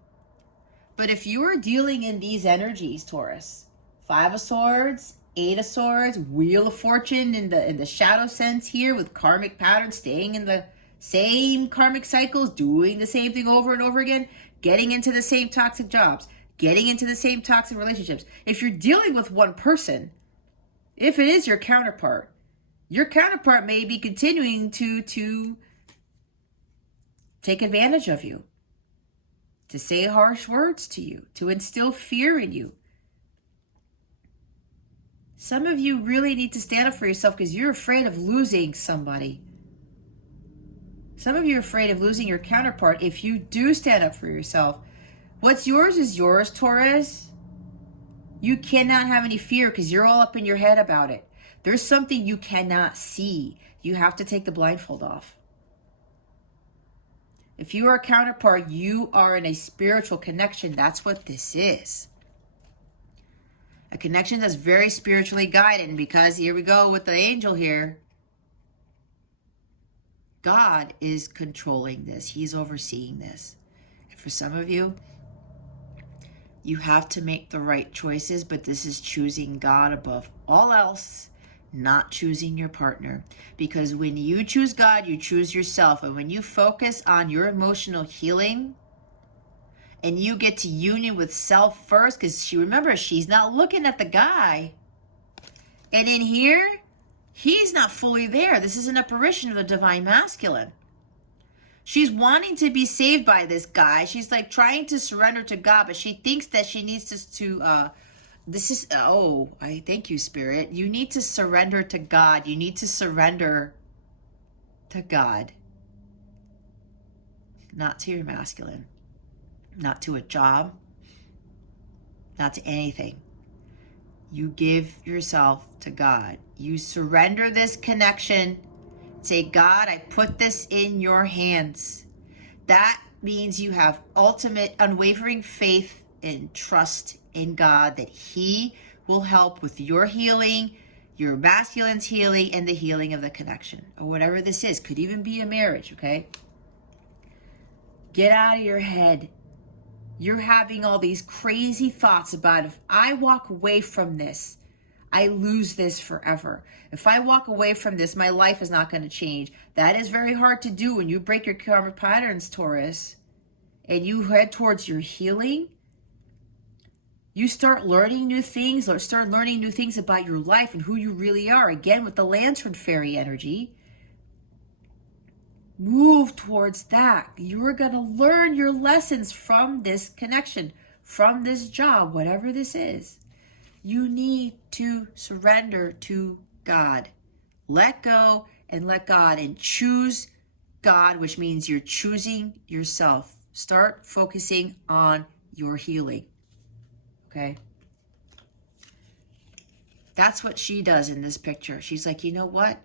But if you are dealing in these energies, Taurus, 5 of Swords, 8 of Swords, Wheel of Fortune in the shadow sense here, with karmic patterns, staying in the same karmic cycles, doing the same thing over and over again, getting into the same toxic jobs, getting into the same toxic relationships. If you're dealing with one person, if it is your counterpart may be continuing to take advantage of you, to say harsh words to you, to instill fear in you. Some of you really need to stand up for yourself because you're afraid of losing somebody. Some of you are afraid of losing your counterpart. If you do stand up for yourself, what's yours is yours, Taurus. You cannot have any fear because you're all up in your head about it. There's something you cannot see. You have to take the blindfold off. If you are a counterpart, you are in a spiritual connection. That's what this is. A connection that's very spiritually guided, because here we go with the angel here. God is controlling this. He's overseeing this. And for some of you, you have to make the right choices, but this is choosing God above all else, not choosing your partner. Because when you choose God, you choose yourself. And when you focus on your emotional healing, and you get to union with self first, because remember, she's not looking at the guy. And in here, he's not fully there. This is an apparition of the divine masculine. She's wanting to be saved by this guy. She's like trying to surrender to God, but she thinks that she needs I thank you, Spirit. You need to surrender to God. You need to surrender to God, not to your masculine, not to a job, not to anything. You give yourself to God. You surrender this connection. Say, God, I put this in your hands. That means you have ultimate, unwavering faith and trust in God that He will help with your healing, your masculine's healing, and the healing of the connection, or whatever this is. Could even be a marriage, okay? Get out of your head. You're having all these crazy thoughts about, if I walk away from this, I lose this forever. If I walk away from this, my life is not going to change. That is very hard to do when you break your karmic patterns, Taurus, and you head towards your healing. You start learning new things, or start learning new things about your life and who you really are. Again, with the Lantern Fairy energy. Move towards that. You're going to learn your lessons from this connection, from this job, whatever this is. You need to surrender to God. Let go and let God, and choose God, which means you're choosing yourself. Start focusing on your healing. Okay? That's what she does in this picture. She's like, you know what?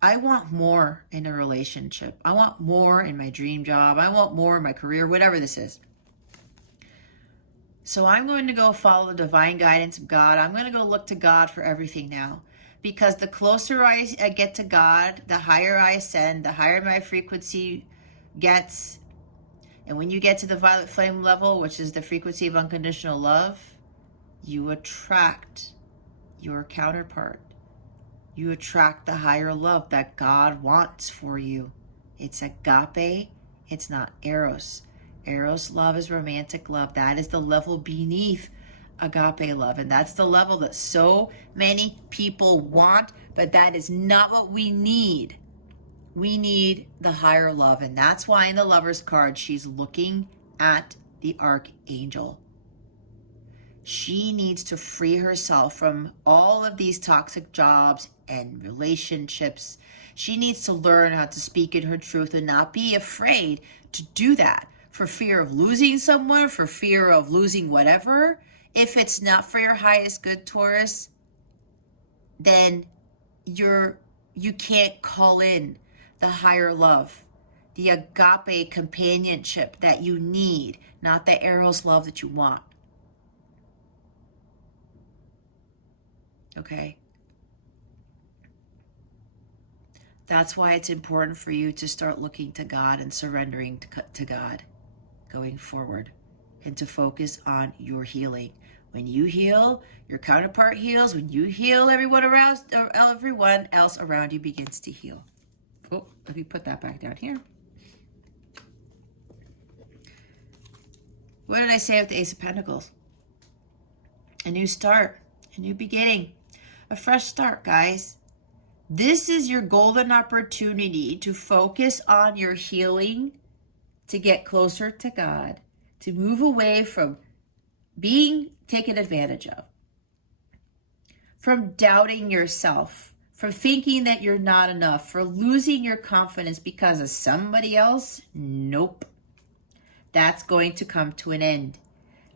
I want more in a relationship. I want more in my dream job. I want more in my career, whatever this is. So I'm going to go follow the divine guidance of God. I'm going to go look to God for everything now. Because the closer I get to God, the higher I ascend, the higher my frequency gets. And when you get to the violet flame level, which is the frequency of unconditional love, you attract your counterpart. You attract the higher love that God wants for you. It's agape. It's not eros. Eros love is romantic love. That is the level beneath agape love. And that's the level that so many people want, but that is not what we need. We need the higher love. And that's why in the Lover's card, she's looking at the Archangel. She needs to free herself from all of these toxic jobs and relationships. She needs to learn how to speak in her truth and not be afraid to do that for fear of losing someone, for fear of losing whatever. If it's not for your highest good, Taurus, then you can't call in the higher love, the agape companionship that you need, not the eros love that you want. Okay? That's why it's important for you to start looking to God and surrendering to God going forward, and to focus on your healing. When you heal, your counterpart heals. When you heal, everyone else around you begins to heal. Oh, let me put that back down here. What did I say with the Ace of Pentacles? A new start, a new beginning, a fresh start, guys. This is your golden opportunity to focus on your healing, to get closer to God, to move away from being taken advantage of, from doubting yourself, from thinking that you're not enough, for losing your confidence because of somebody else. Nope. That's going to come to an end.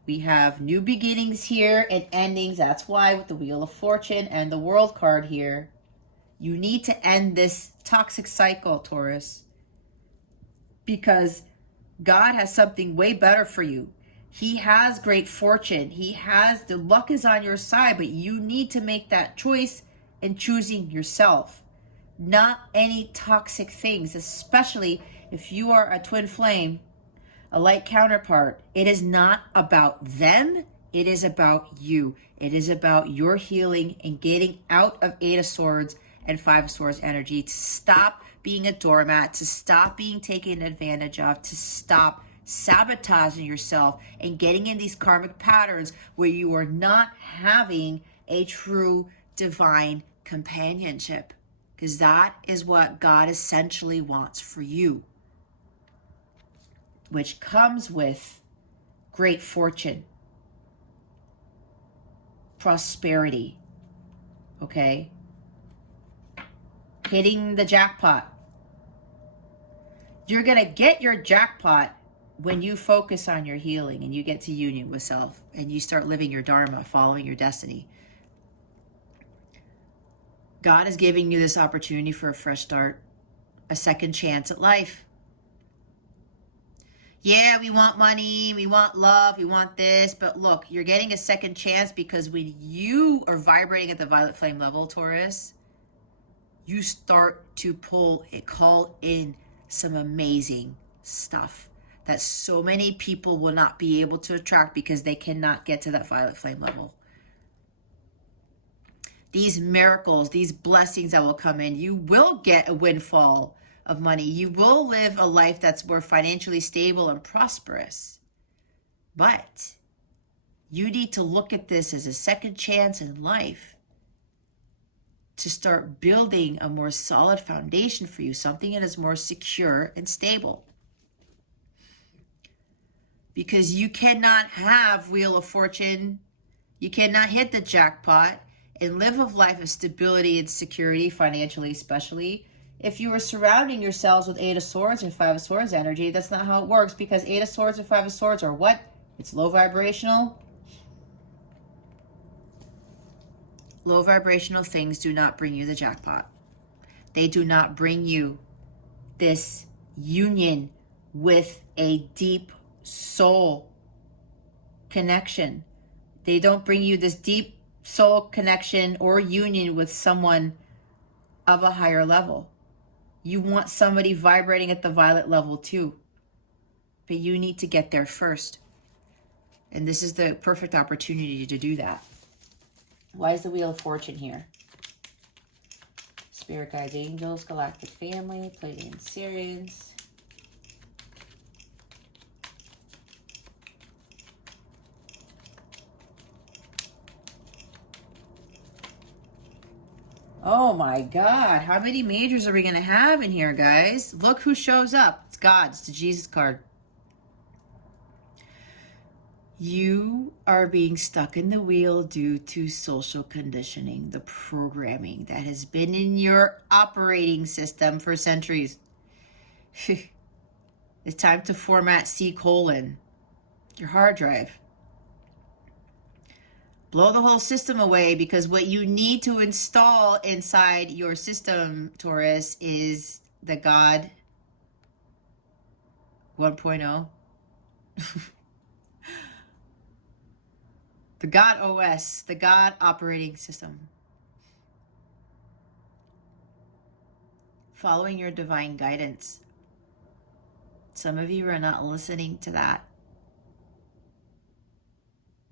We have new beginnings here and endings. That's why with the Wheel of Fortune and the World card here, you need to end this toxic cycle, Taurus, because God has something way better for you. He has great fortune. The luck is on your side, but you need to make that choice in choosing yourself. Not any toxic things, especially if you are a twin flame, a light counterpart. It is not about them. It is about you. It is about your healing and getting out of Eight of Swords and Five of Swords energy, to stop being a doormat, to stop being taken advantage of, to stop sabotaging yourself and getting in these karmic patterns where you are not having a true divine companionship. Because that is what God essentially wants for you, which comes with great fortune, prosperity, okay? hitting the jackpot. You're going to get your jackpot when you focus on your healing and you get to union with self and you start living your dharma, following your destiny. God is giving you this opportunity for a fresh start, a second chance at life. Yeah, we want money, we want love, we want this, but look, you're getting a second chance because when you are vibrating at the violet flame level, Taurus, you start to call in some amazing stuff that so many people will not be able to attract because they cannot get to that violet flame level. These miracles, these blessings that will come in, you will get a windfall of money. You will live a life that's more financially stable and prosperous. But you need to look at this as a second chance in life to start building a more solid foundation for you, something that is more secure and stable. Because you cannot have Wheel of Fortune, you cannot hit the jackpot and live a life of stability and security, financially especially, if you were surrounding yourselves with Eight of Swords and Five of Swords energy. That's not how it works, because Eight of Swords and Five of Swords are what? It's low vibrational. Low vibrational things do not bring you the jackpot. They do not bring you this union with a deep soul connection. They don't bring you this deep soul connection or union with someone of a higher level. You want somebody vibrating at the violet level too, but you need to get there first. And this is the perfect opportunity to do that. Why is the Wheel of Fortune here? Spirit guides, angels, galactic family, Pleiadian Sirians. Oh my God, how many majors are we going to have in here, guys? Look who shows up. It's God. It's the Jesus card. You are being stuck in the wheel due to social conditioning, the programming that has been in your operating system for centuries. It's time to format C:, your hard drive. Blow the whole system away, because what you need to install inside your system, Taurus, is the God 1.0. The God OS, the God operating system. Following your divine guidance. Some of you are not listening to that.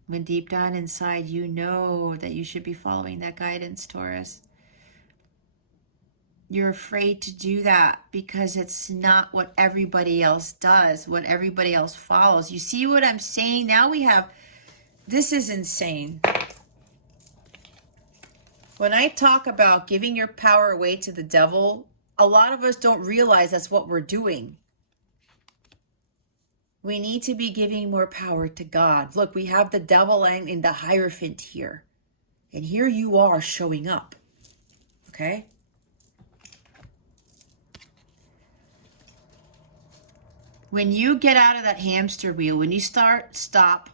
When deep down inside you know that you should be following that guidance, Taurus. You're afraid to do that because it's not what everybody else does, what everybody else follows. You see what I'm saying? Now we have, this is insane. When I talk about giving your power away to the devil, a lot of us don't realize that's what we're doing. We need to be giving more power to God. Look, we have the devil and the Hierophant here. And here you are showing up. Okay? When you get out of that hamster wheel, when you stop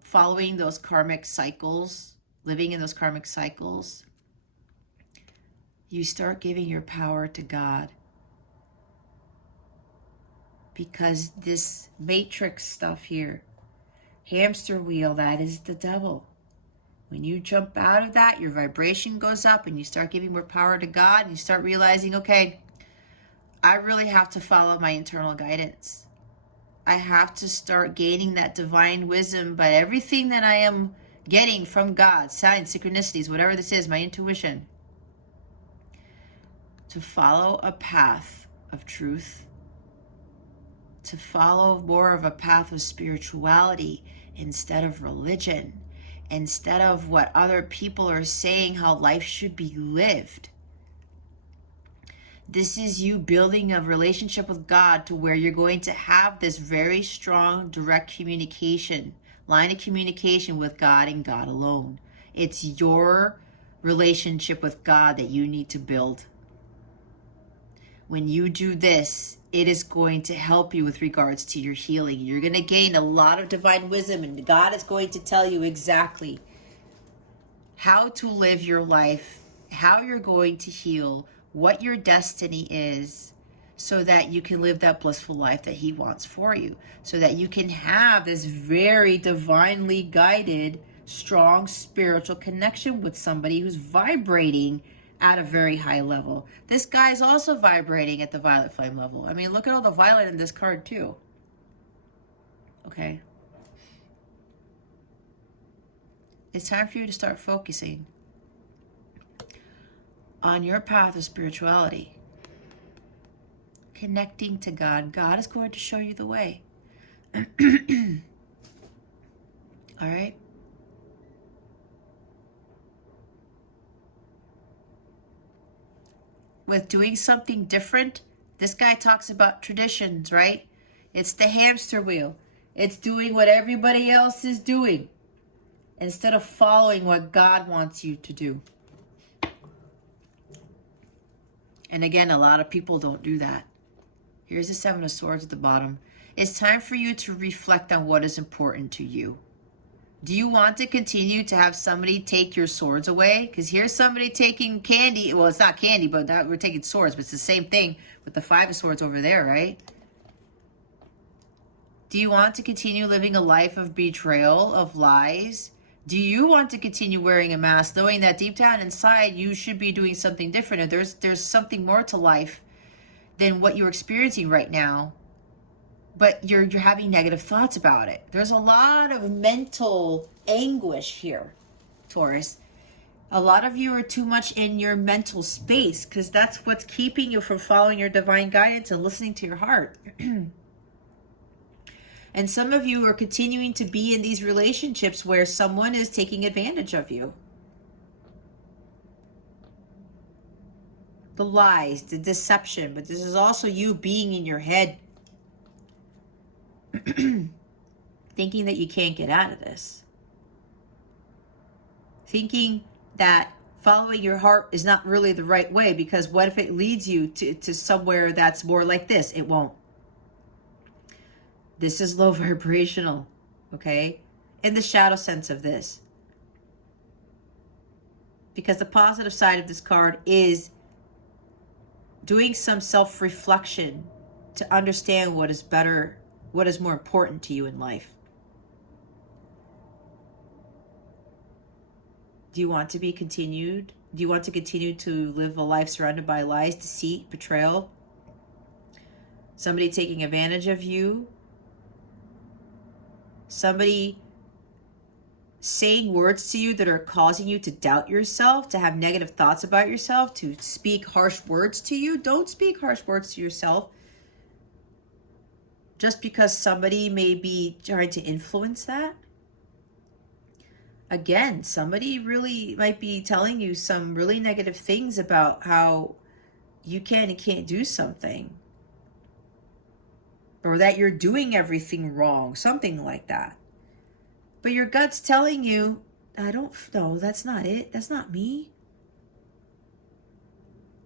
following those karmic cycles, living in those karmic cycles, you start giving your power to God. Because this matrix stuff here, hamster wheel, that is the devil. When you jump out of that, your vibration goes up and you start giving more power to God, and you start realizing, okay, I really have to follow my internal guidance. I have to start gaining that divine wisdom, but everything that I am getting from God, signs, synchronicities, whatever this is, my intuition, to follow a path of truth, to follow more of a path of spirituality instead of religion, instead of what other people are saying how life should be lived. This is you building a relationship with God to where you're going to have this very strong direct communication, line of communication with God and God alone. It's your relationship with God that you need to build. When you do this, it is going to help you with regards to your healing. You're going to gain a lot of divine wisdom, and God is going to tell you exactly how to live your life, how you're going to heal, what your destiny is, so that you can live that blissful life that he wants for you, so that you can have this very divinely guided, strong spiritual connection with somebody who's vibrating at a very high level. This guy is also vibrating at the violet flame level. I mean, look at all the violet in this card too. Okay. It's time for you to start focusing on your path of spirituality. Connecting to God. God is going to show you the way. All right? With doing something different, this guy talks about traditions, right? It's the hamster wheel. It's doing what everybody else is doing instead of following what God wants you to do. And again, a lot of people don't do that. Here's the Seven of Swords at the bottom. It's time for you to reflect on what is important to you. Do you want to continue to have somebody take your swords away? Because here's somebody taking candy. Well, it's not candy, but we're taking swords. But it's the same thing with the Five of Swords over there, right? Do you want to continue living a life of betrayal, of lies? Do you want to continue wearing a mask, knowing that deep down inside you should be doing something different? And there's something more to life than what you're experiencing right now, but you're having negative thoughts about it. There's a lot of mental anguish here, Taurus. A lot of you are too much in your mental space because that's what's keeping you from following your divine guidance and listening to your heart. And some of you are continuing to be in these relationships where someone is taking advantage of you. The lies, the deception, but this is also you being in your head thinking that you can't get out of this. Thinking that following your heart is not really the right way, because what if it leads you to somewhere that's more like this? It won't. This is low vibrational, okay? In the shadow sense of this. Because the positive side of this card is doing some self-reflection to understand what is better, what is more important to you in life. Do you want to be continued? Do you want to continue to live a life surrounded by lies, deceit, betrayal? Somebody taking advantage of you? Somebody saying words to you that are causing you to doubt yourself, to have negative thoughts about yourself, to speak harsh words to you? Don't speak harsh words to yourself just because somebody may be trying to influence that. Again, somebody really might be telling you some really negative things about how you can and can't do something, or that you're doing everything wrong, something like that. But your gut's telling you, I don't know, that's not it. That's not me.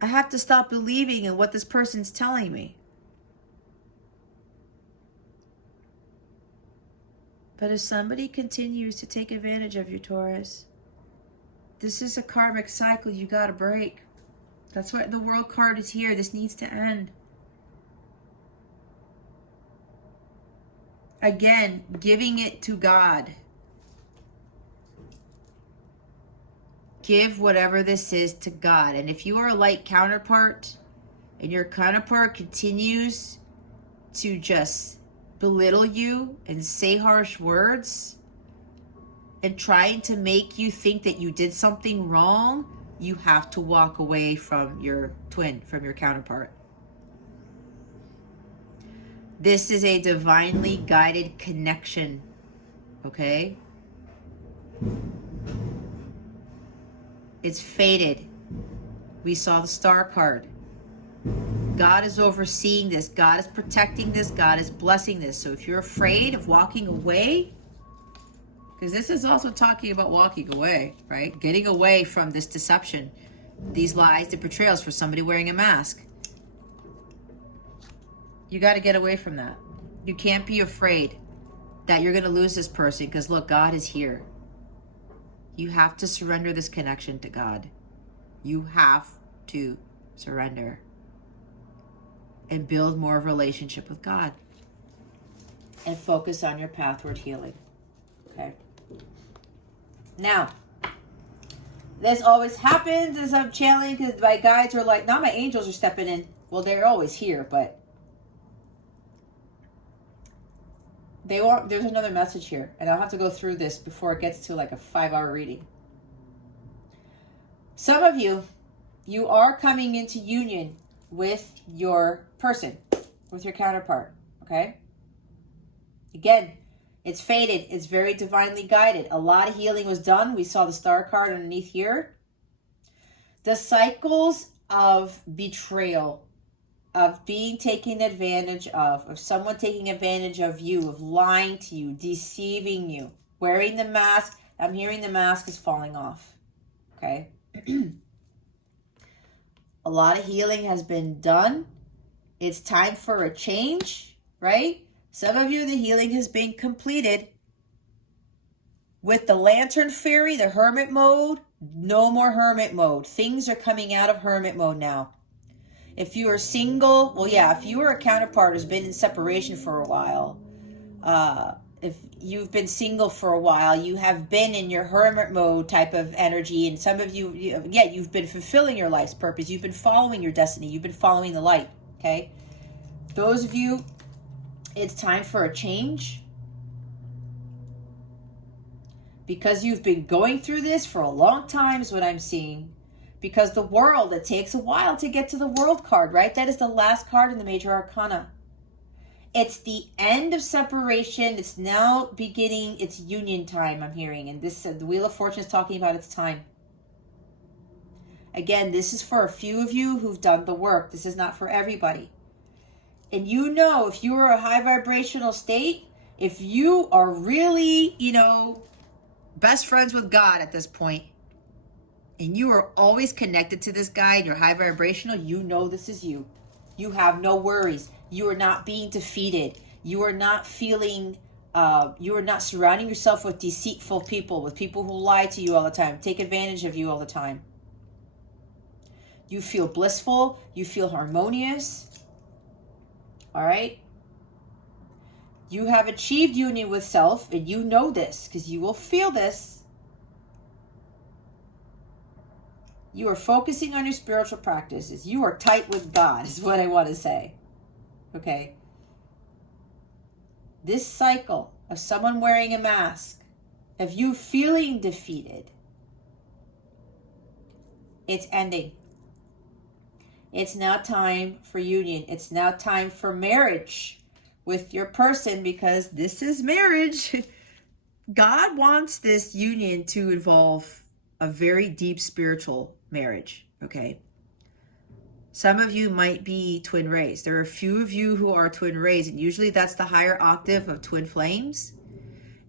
I have to stop believing in what this person's telling me. But if somebody continues to take advantage of you, Taurus, this is a karmic cycle you gotta break. That's why the World card is here. This needs to end. Again, giving it to God. Give whatever this is to God. And if you are a light counterpart and your counterpart continues to just belittle you and say harsh words and trying to make you think that you did something wrong, you have to walk away from your twin, from your counterpart. This is a divinely guided connection, okay? It's fated. We saw the Star card. God is overseeing this. God is protecting this. God is blessing this. So if you're afraid of walking away, because this is also talking about walking away, right? Getting away from this deception, these lies, the betrayals for somebody wearing a mask. You got to get away from that. You can't be afraid that you're going to lose this person, because look, God is here. You have to surrender this connection to God. You have to surrender and build more of a relationship with God and focus on your path toward healing. Okay. Now, this always happens as I'm channeling, because my guides are like, now my angels are stepping in. Well, they're always here, but they want, there's another message here, and I'll have to go through this before it gets to like a 5-hour reading. Some of you, you are coming into union with your person, with your counterpart, okay? Again, it's fated. It's very divinely guided. A lot of healing was done. We saw the star card underneath here. The cycles of betrayal, of being taken advantage of someone taking advantage of you, of lying to you, deceiving you, wearing the mask. I'm hearing the mask is falling off, okay? A lot of healing has been done. It's time for a change, right? Some of you, the healing has been completed. With the Lantern Fairy, the hermit mode, no more hermit mode. Things are coming out of hermit mode now. If you are single, well, yeah, if you are a counterpart who's been in separation for a while, if you've been single for a while, you have been in your hermit mode type of energy. And some of you, yeah, you've been fulfilling your life's purpose. You've been following your destiny. You've been following the light, okay? Those of you, it's time for a change. Because you've been going through this for a long time is what I'm seeing. Because the world, it takes a while to get to the world card, right? That is the last card in the major arcana. It's the end of separation. It's now beginning its union time, I'm hearing. And this, the Wheel of Fortune is talking about its time. Again, this is for a few of you who've done the work. This is not for everybody. And you know, if you are a high vibrational state, if you are really, best friends with God at this point, and you are always connected to this guy and you're high vibrational, you know this is you. You have no worries. You are not being defeated. You are not feeling, you are not surrounding yourself with deceitful people, with people who lie to you all the time, take advantage of you all the time. You feel blissful. You feel harmonious. All right? You have achieved union with self, and you know this because you will feel this. You are focusing on your spiritual practices. You are tight with God is what I want to say. Okay? This cycle of someone wearing a mask, of you feeling defeated, it's ending. It's now time for union. It's now time for marriage with your person, because this is marriage. God wants this union to involve a very deep spiritual marriage, okay? Some of you might be twin rays. There are a few of you who are twin rays, and usually that's the higher octave of twin flames.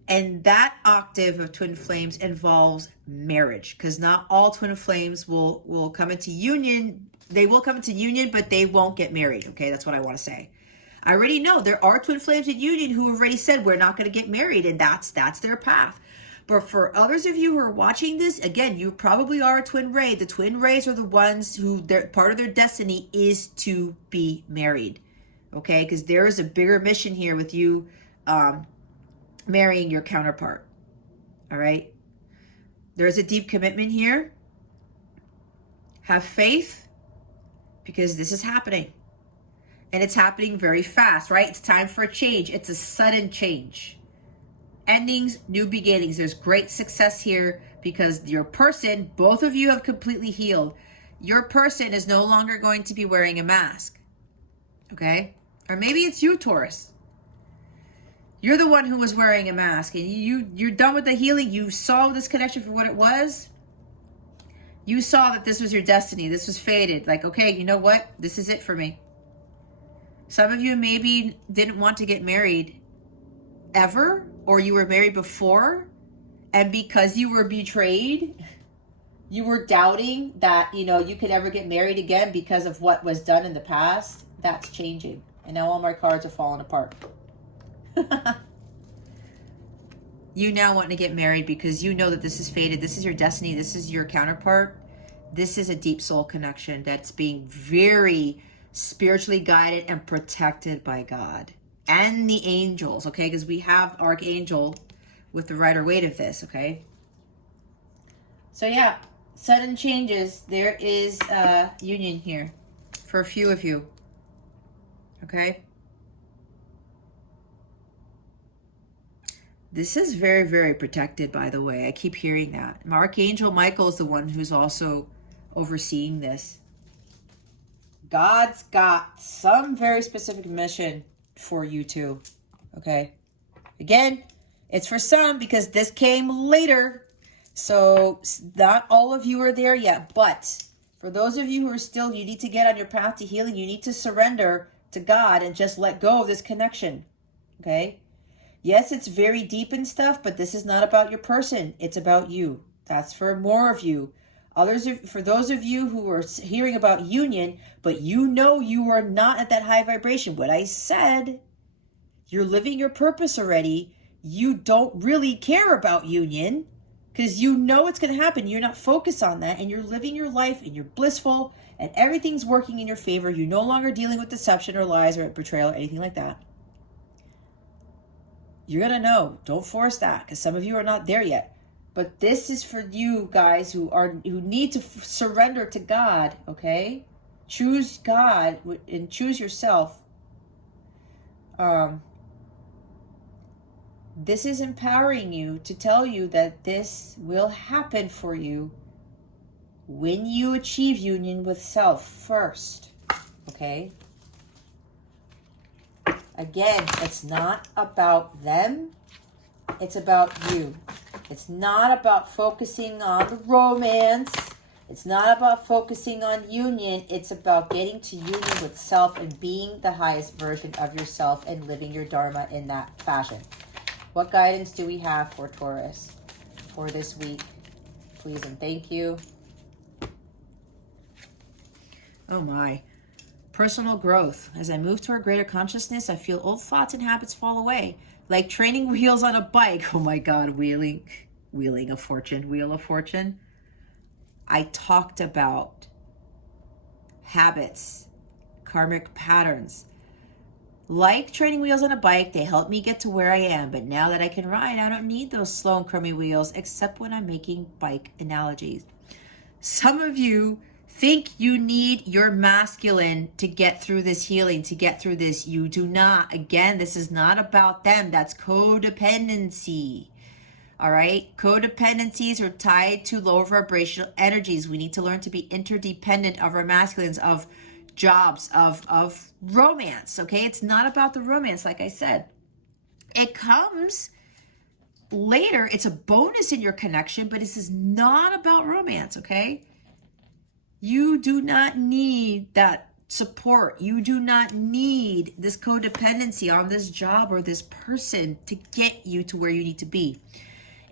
And that octave of twin flames involves marriage, because not all twin flames will come into union. They will come into union, but they won't get married, okay? That's what I want to say. I already know there are twin flames in union who have already said we're not going to get married, and that's their path. But for others of you who are watching this, again, you probably are a twin ray. The twin rays are the ones who part of their destiny is to be married, okay? Because there is a bigger mission here with you marrying your counterpart, all right? There's a deep commitment here. Have faith, because this is happening. And it's happening very fast, right? It's time for a change. It's a sudden change. Endings, new beginnings. There's great success here because your person, both of you have completely healed. Your person is no longer going to be wearing a mask, okay? Or maybe it's you, Taurus. You're the one who was wearing a mask, and you're done with the healing. You saw this connection for what it was. You saw that this was your destiny. This was fated. Like, okay, you know what? This is it for me. Some of you maybe didn't want to get married ever, or you were married before, and because you were betrayed, you were doubting that, you could ever get married again because of what was done in the past. That's changing. And now all my cards are falling apart. You now want to get married because you know that this is fated. This is your destiny. This is your counterpart. This is a deep soul connection that's being very spiritually guided and protected by God and the angels, okay? Because we have Archangel with the Rider Waite of this, okay? So yeah, sudden changes. There is a union here for a few of you, okay? This is very, very protected, by the way. I keep hearing that. Archangel Michael is the one who's also overseeing this. God's got some very specific mission for you two, okay? Again, it's for some because this came later. So not all of you are there yet. But for those of you who are still, you need to get on your path to healing. You need to surrender to God and just let go of this connection, okay? Yes, it's very deep and stuff, but this is not about your person. It's about you. That's for more of you. For those of you who are hearing about union, but you know you are not at that high vibration. What I said, you're living your purpose already. You don't really care about union because you know it's going to happen. You're not focused on that, and you're living your life, and you're blissful, and everything's working in your favor. You're no longer dealing with deception or lies or betrayal or anything like that. You're going to know. Don't force that because some of you are not there yet. But this is for you guys who need to surrender to God, okay? Choose God and choose yourself. This is empowering you to tell you that this will happen for you when you achieve union with self first, okay? Again, it's not about them. It's about you. It's not about focusing on the romance. It's not about focusing on union. It's about getting to union with self and being the highest version of yourself and living your dharma in that fashion. What guidance do we have for Taurus for this week? Please and thank you. Oh my. Personal growth. As I move toward greater consciousness, I feel old thoughts and habits fall away. Like training wheels on a bike. Oh my God, wheel of fortune. I talked about habits, karmic patterns. Like training wheels on a bike, they help me get to where I am. But now that I can ride, I don't need those slow and crummy wheels, except when I'm making bike analogies. Some of you think you need your masculine to get through this healing, to get through this. You do not. Again, this is not about them. That's codependency. All right? Codependencies are tied to lower vibrational energies. We need to learn to be interdependent of our masculines, of jobs, of romance. Okay? It's not about the romance, like I said. It comes later. It's a bonus in your connection, but this is not about romance, okay? You do not need that support. You do not need this codependency on this job or this person to get you to where you need to be.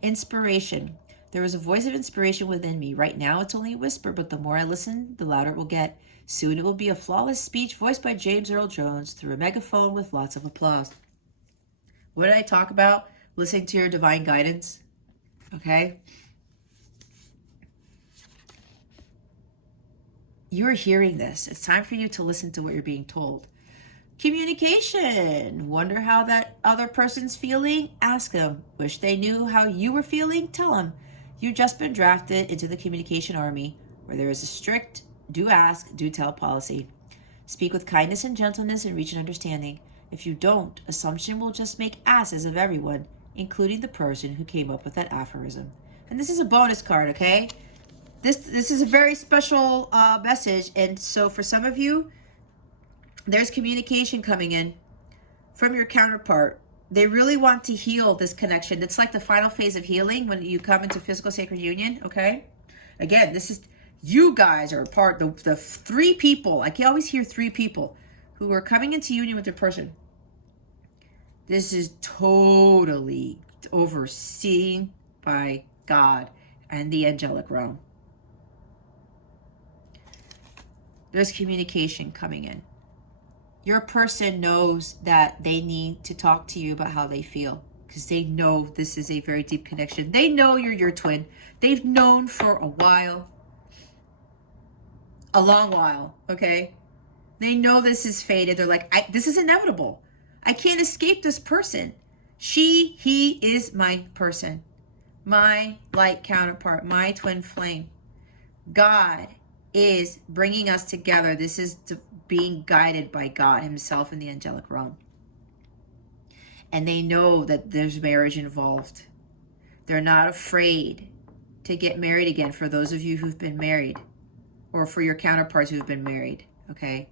Inspiration. There is a voice of inspiration within me. Right now, it's only a whisper, but the more I listen, the louder it will get. Soon it will be a flawless speech voiced by James Earl Jones through a megaphone with lots of applause. What did I talk about? Listening to your divine guidance. Okay? You're hearing this. It's time for you to listen to what you're being told. Communication. Wonder how that other person's feeling? Ask them. Wish they knew how you were feeling? Tell them. You've just been drafted into the communication army, where there is a strict do ask, do tell policy. Speak with kindness and gentleness and reach an understanding. If you don't, assumption will just make asses of everyone, including the person who came up with that aphorism. And this is a bonus card, okay? This is a very special message. And so for some of you, there's communication coming in from your counterpart. They really want to heal this connection. It's like the final phase of healing when you come into physical sacred union, okay? Again, this is, you guys are part, the three people, I can always hear three people who are coming into union with their person. This is totally overseen by God and the angelic realm. There's communication coming in. Your person knows that they need to talk to you about how they feel, because they know this is a very deep connection. They know you're your twin. They've known for a while, a long while, okay? They know this is fated. They're like, this is inevitable. I can't escape this person. He is my person, my light counterpart, my twin flame. God is bringing us together. This is being guided by God himself in the angelic realm. And they know that there's marriage involved. They're not afraid to get married again, for those of you who've been married, or for your counterparts who've been married, okay?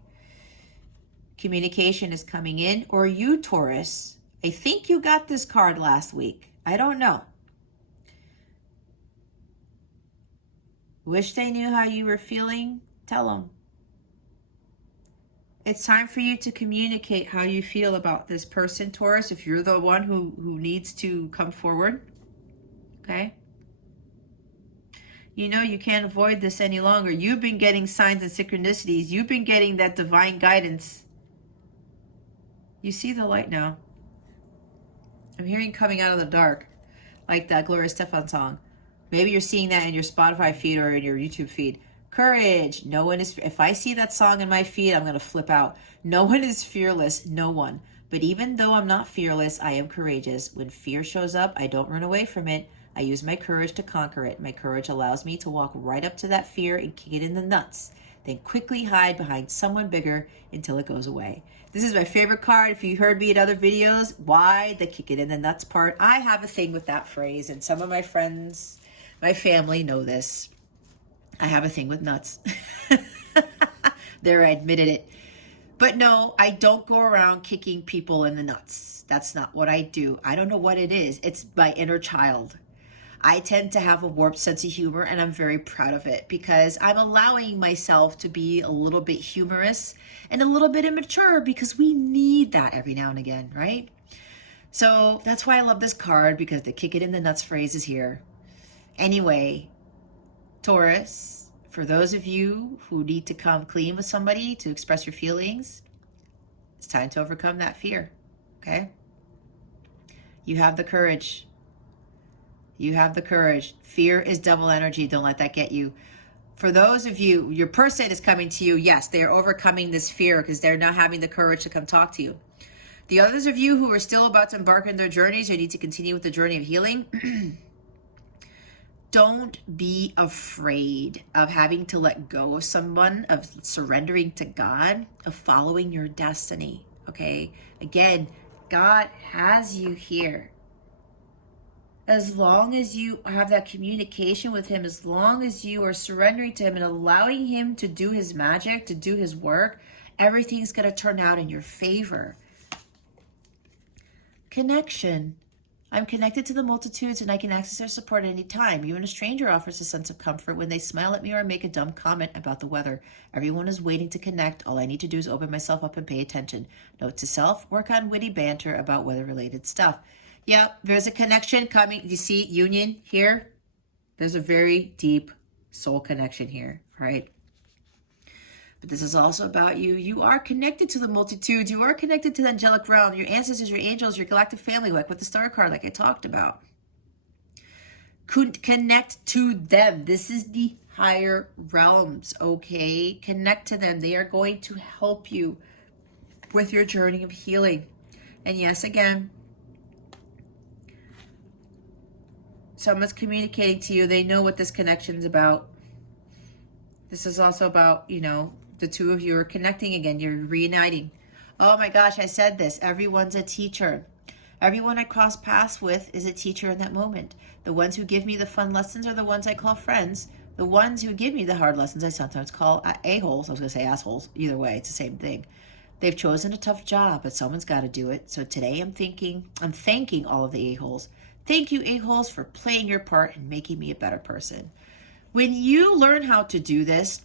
Communication is coming in. Or you, Taurus, I think you got this card last week. I don't know. Wish they knew how you were feeling? Tell them. It's time for you to communicate how you feel about this person, Taurus, if you're the one who needs to come forward. Okay? You know you can't avoid this any longer. You've been getting signs and synchronicities. You've been getting that divine guidance. You see the light now. I'm hearing coming out of the dark, like that Gloria Estefan song. Maybe you're seeing that in your Spotify feed or in your YouTube feed. Courage. No one is, if I see that song in my feed, I'm going to flip out. No one is fearless. No one. But even though I'm not fearless, I am courageous. When fear shows up, I don't run away from it. I use my courage to conquer it. My courage allows me to walk right up to that fear and kick it in the nuts, then quickly hide behind someone bigger until it goes away. This is my favorite card. If you heard me in other videos, why the kick it in the nuts part? I have a thing with that phrase, and some of my friends, my family know this. I have a thing with nuts. There, I admitted it. But no, I don't go around kicking people in the nuts. That's not what I do. I don't know what it is. It's my inner child. I tend to have a warped sense of humor, and I'm very proud of it, because I'm allowing myself to be a little bit humorous and a little bit immature, because we need that every now and again, right? So that's why I love this card, because the kick it in the nuts phrase is here. Anyway, Taurus, for those of you who need to come clean with somebody to express your feelings, it's time to overcome that fear, okay? You have the courage. You have the courage. Fear is double energy. Don't let that get you. For those of you, your person is coming to you. Yes, they're overcoming this fear because they're not having the courage to come talk to you. The others of you who are still about to embark on their journeys or need to continue with the journey of healing, don't be afraid of having to let go of someone, of surrendering to God, of following your destiny, okay? Again, God has you here. As long as you have that communication with him, as long as you are surrendering to him and allowing him to do his magic, to do his work, everything's going to turn out in your favor. Connection. I'm connected to the multitudes and I can access their support at any time. Even a stranger offers a sense of comfort when they smile at me or make a dumb comment about the weather. Everyone is waiting to connect. All I need to do is open myself up and pay attention. Note to self, work on witty banter about weather-related stuff. Yeah, there's a connection coming. You see union here? There's a very deep soul connection here, right? But this is also about you. You are connected to the multitudes. You are connected to the angelic realm, your ancestors, your angels, your galactic family, like with the star card, like I talked about. Could connect to them. This is the higher realms, okay? Connect to them. They are going to help you with your journey of healing. And yes, again, someone's communicating to you. They know what this connection is about. This is also about, you know, the two of you are connecting again. You're reuniting. Oh my gosh, I said this. Everyone's a teacher. Everyone I cross paths with is a teacher in that moment. The ones who give me the fun lessons are the ones I call friends. The ones who give me the hard lessons I sometimes call a-holes. I was going to say assholes. Either way, it's the same thing. They've chosen a tough job, but someone's got to do it. So today I'm thanking all of the a-holes. Thank you, a-holes, for playing your part and making me a better person. When you learn how to do this,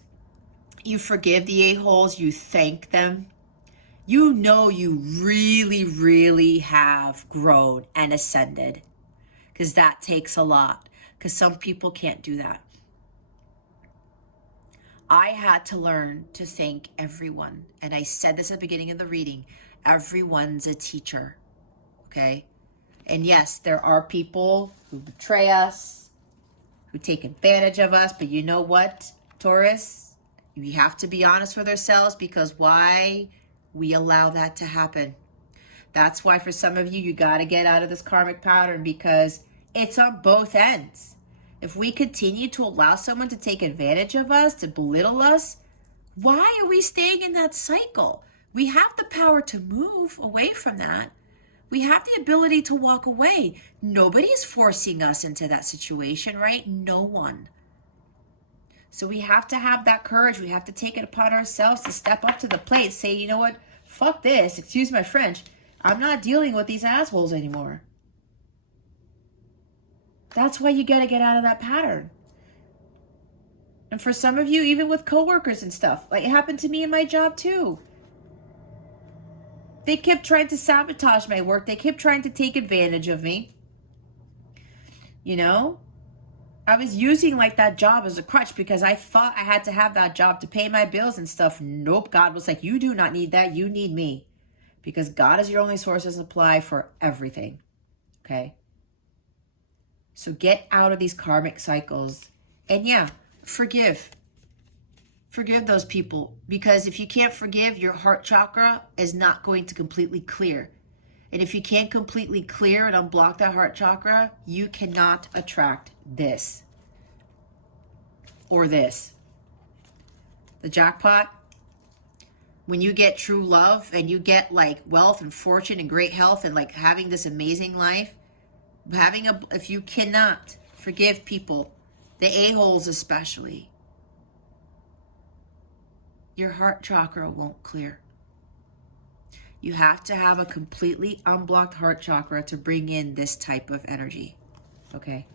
you forgive the a-holes, you thank them, you know you really, really have grown and ascended, because that takes a lot, because some people can't do that. I had to learn to thank everyone. And I said this at the beginning of the reading. Everyone's a teacher, okay? And yes, there are people who betray us, who take advantage of us. But you know what, Taurus? We have to be honest with ourselves, because why we allow that to happen. That's why for some of you, you got to get out of this karmic pattern, because it's on both ends. If we continue to allow someone to take advantage of us, to belittle us, why are we staying in that cycle? We have the power to move away from that. We have the ability to walk away. Nobody is forcing us into that situation, right? No one. So we have to have that courage. We have to take it upon ourselves to step up to the plate. Say, you know what? Fuck this. Excuse my French. I'm not dealing with these assholes anymore. That's why you got to get out of that pattern. And for some of you, even with coworkers and stuff, like it happened to me in my job too. They kept trying to sabotage my work. They kept trying to take advantage of me. You know, I was using like that job as a crutch because I thought I had to have that job to pay my bills and stuff. Nope. God was like, you do not need that. You need me, because God is your only source of supply for everything. Okay. So get out of these karmic cycles, and yeah, forgive. Forgive those people, because if you can't forgive, your heart chakra is not going to completely clear. And if you can't completely clear and unblock that heart chakra, you cannot attract this or this. The jackpot, when you get true love and you get like wealth and fortune and great health and like having this amazing life, if you cannot forgive people, the a-holes especially, your heart chakra won't clear. You have to have a completely unblocked heart chakra to bring in this type of energy, okay?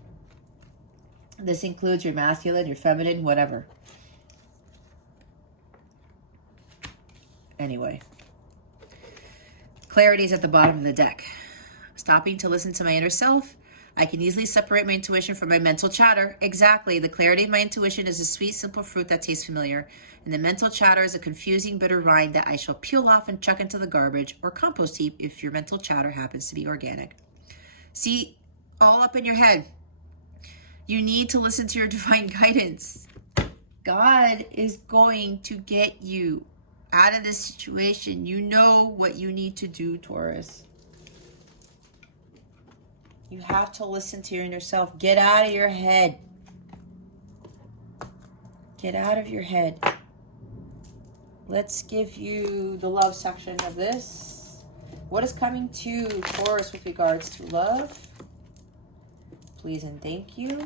This includes your masculine, your feminine, whatever. Anyway, clarity is at the bottom of the deck. Stopping to listen to my inner self. I can easily separate my intuition from my mental chatter. Exactly. The clarity of my intuition is a sweet, simple fruit that tastes familiar. And the mental chatter is a confusing, bitter rind that I shall peel off and chuck into the garbage or compost heap if your mental chatter happens to be organic. See, all up in your head. You need to listen to your divine guidance. God is going to get you out of this situation. You know what you need to do, Taurus. You have to listen to your inner self. Get out of your head. Get out of your head. Let's give you the love section of this. What is coming to Taurus with regards to love? Please and thank you.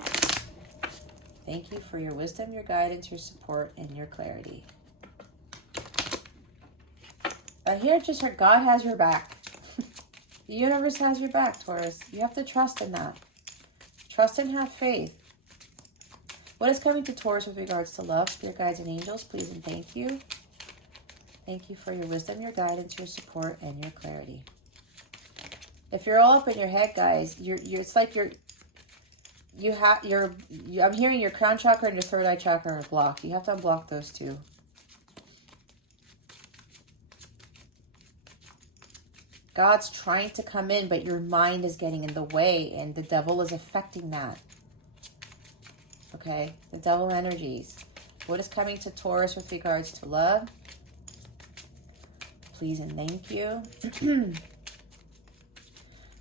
Thank you for your wisdom, your guidance, your support, and your clarity. I hear just heard God has your back. The universe has your back, Taurus. You have to trust in that. Trust and have faith. What is coming to Taurus with regards to love, spirit guides, and angels? Please and thank you. Thank you for your wisdom, your guidance, your support, and your clarity. If you're all up in your head, guys, it's like I'm hearing your crown chakra and your third eye chakra are blocked. You have to unblock those two. God's trying to come in, but your mind is getting in the way, and the devil is affecting that. Okay? The devil energies. What is coming to Taurus with regards to love? Please and thank you.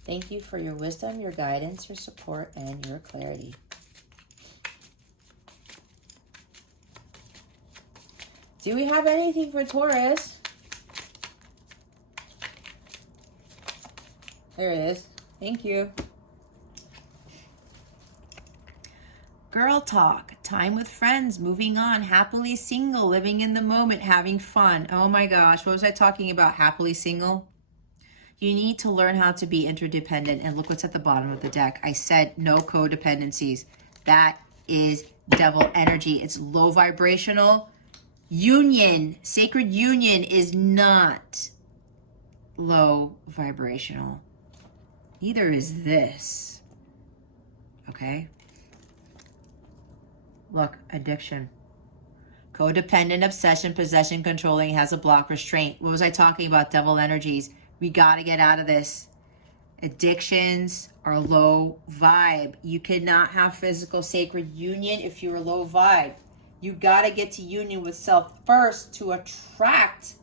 Thank you for your wisdom, your guidance, your support, and your clarity. Do we have anything for Taurus? There it is. Thank you. Girl talk, time with friends, moving on, happily single, living in the moment, having fun. Oh my gosh, what was I talking about? Happily single? You need to learn how to be interdependent, and look what's at the bottom of the deck. I said no codependencies. That is devil energy. It's low vibrational. Union, sacred union is not low vibrational. Neither is this. Okay? Look, addiction. Codependent, obsession, possession, controlling, has a block, restraint. What was I talking about? Devil energies. We got to get out of this. Addictions are low vibe. You cannot have physical sacred union if you're low vibe. You got to get to union with self first to attract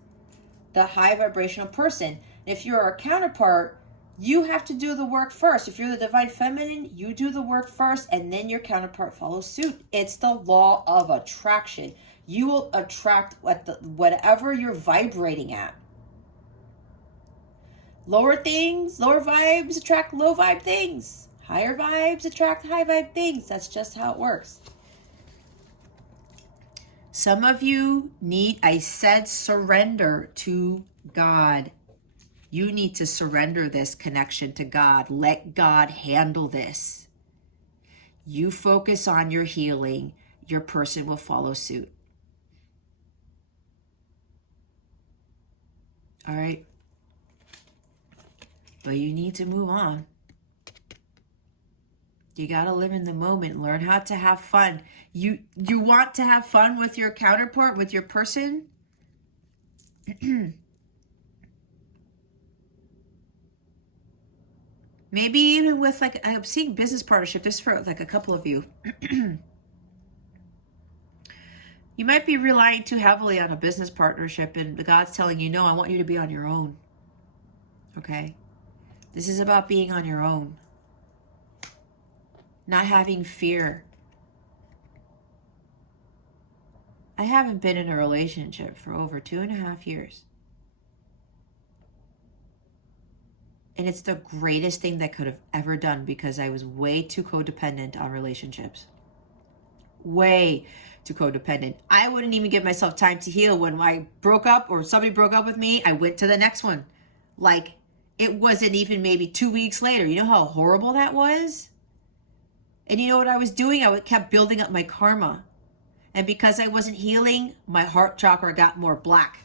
the high vibrational person. If you're a counterpart, you have to do the work first. If you're the divine feminine, you do the work first and then your counterpart follows suit. It's the law of attraction. You will attract whatever you're vibrating at. Lower things, lower vibes attract low vibe things. Higher vibes attract high vibe things. That's just how it works. Some of you need, I said, surrender to God. You need to surrender this connection to God. Let God handle this. You focus on your healing. Your person will follow suit. All right? But you need to move on. You got to live in the moment. Learn how to have fun. You want to have fun with your counterpart, with your person? Maybe even with, like, I'm seeing business partnership. This for like a couple of you. You might be relying too heavily on a business partnership and God's telling you, no, I want you to be on your own. Okay? This is about being on your own. Not having fear. I haven't been in a relationship for over 2.5 years. And it's the greatest thing that could have ever done because I was way too codependent on relationships. Way too codependent. I wouldn't even give myself time to heal. When I broke up or somebody broke up with me, I went to the next one. Like, it wasn't even maybe 2 weeks later. You know how horrible that was? And you know what I was doing? I kept building up my karma. And because I wasn't healing, my heart chakra got more black.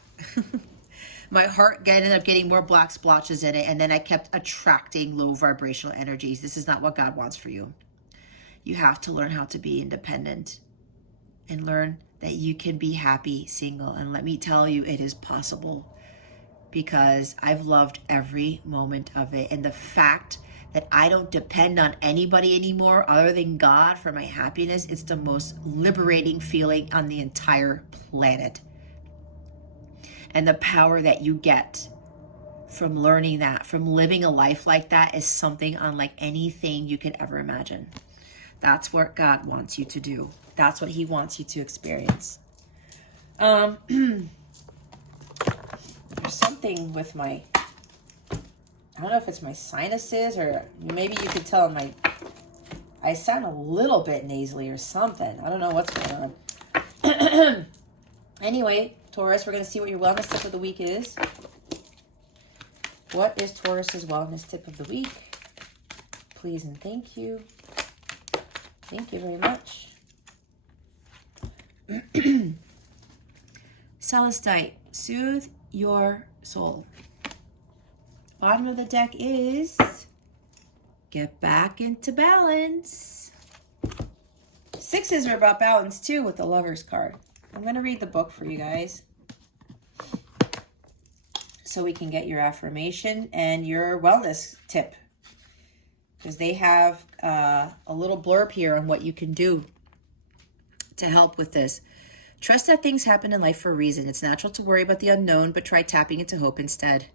My heart ended up getting more black splotches in it. And then I kept attracting low vibrational energies. This is not what God wants for you. You have to learn how to be independent and learn that you can be happy single. And let me tell you, it is possible. Because I've loved every moment of it. And the fact that I don't depend on anybody anymore other than God for my happiness, it's the most liberating feeling on the entire planet. And the power that you get from learning that, from living a life like that, is something unlike anything you could ever imagine. That's what God wants you to do. That's what he wants you to experience. There's something with my, I don't know if it's my sinuses or maybe you could tell I sound a little bit nasally or something. I don't know what's going on. Anyway, Taurus, we're going to see what your wellness tip of the week is. What is Taurus's wellness tip of the week? Please and thank you. Thank you very much. Celestite, soothe your soul. Bottom of the deck is get back into balance. Sixes are about balance too with the Lover's card. I'm going to read the book for you guys so we can get your affirmation and your wellness tip. Because they have a little blurb here on what you can do to help with this. Trust that things happen in life for a reason. It's natural to worry about the unknown, but try tapping into hope instead.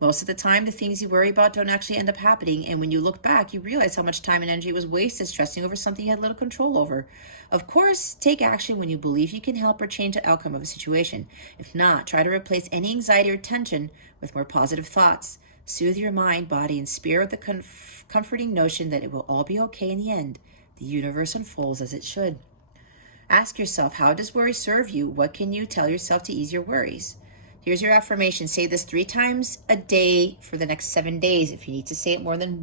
Most of the time, the things you worry about don't actually end up happening, and when you look back, you realize how much time and energy was wasted stressing over something you had little control over. Of course, take action when you believe you can help or change the outcome of a situation. If not, try to replace any anxiety or tension with more positive thoughts. Soothe your mind, body, and spirit with the comforting notion that it will all be okay in the end. The universe unfolds as it should. Ask yourself, how does worry serve you? What can you tell yourself to ease your worries? Here's your affirmation. Say this 3 times a day for the next 7 days. If you need to say it more than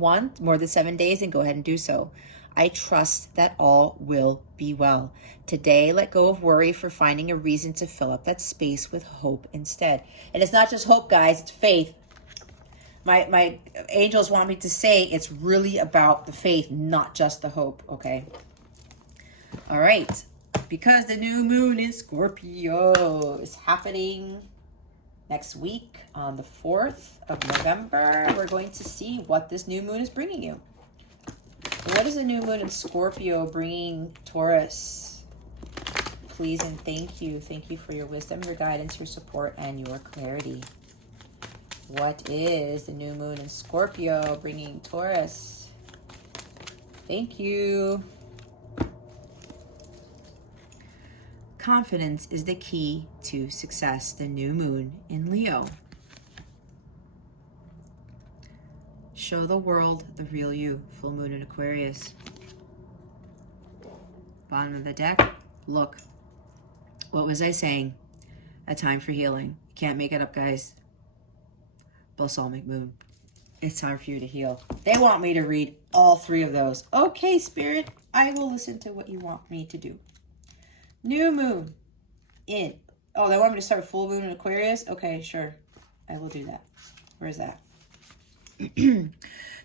7 days, then go ahead and do so. I trust that all will be well. Today, let go of worry for finding a reason to fill up that space with hope instead. And it's not just hope, guys, it's faith. My angels want me to say it's really about the faith, not just the hope, okay? All right. because the new moon in Scorpio is happening next week on the 4th of November. We're going to see what this new moon is bringing you. So what is the new moon in Scorpio bringing Taurus? Please and thank you. Thank you for your wisdom, your guidance, your support, and your clarity. What is the new moon in Scorpio bringing Taurus? Thank you. Confidence is the key to success. The new moon in Leo. Show the world the real you. Full moon in Aquarius. Bottom of the deck. Look. What was I saying? A time for healing. You can't make it up, guys. Balsamic moon. It's time for you to heal. They want me to read all three of those. Okay, Spirit. I will listen to what you want me to do. New moon in. Oh, they want me to start full moon in Aquarius? Okay, sure. I will do that. Where's that?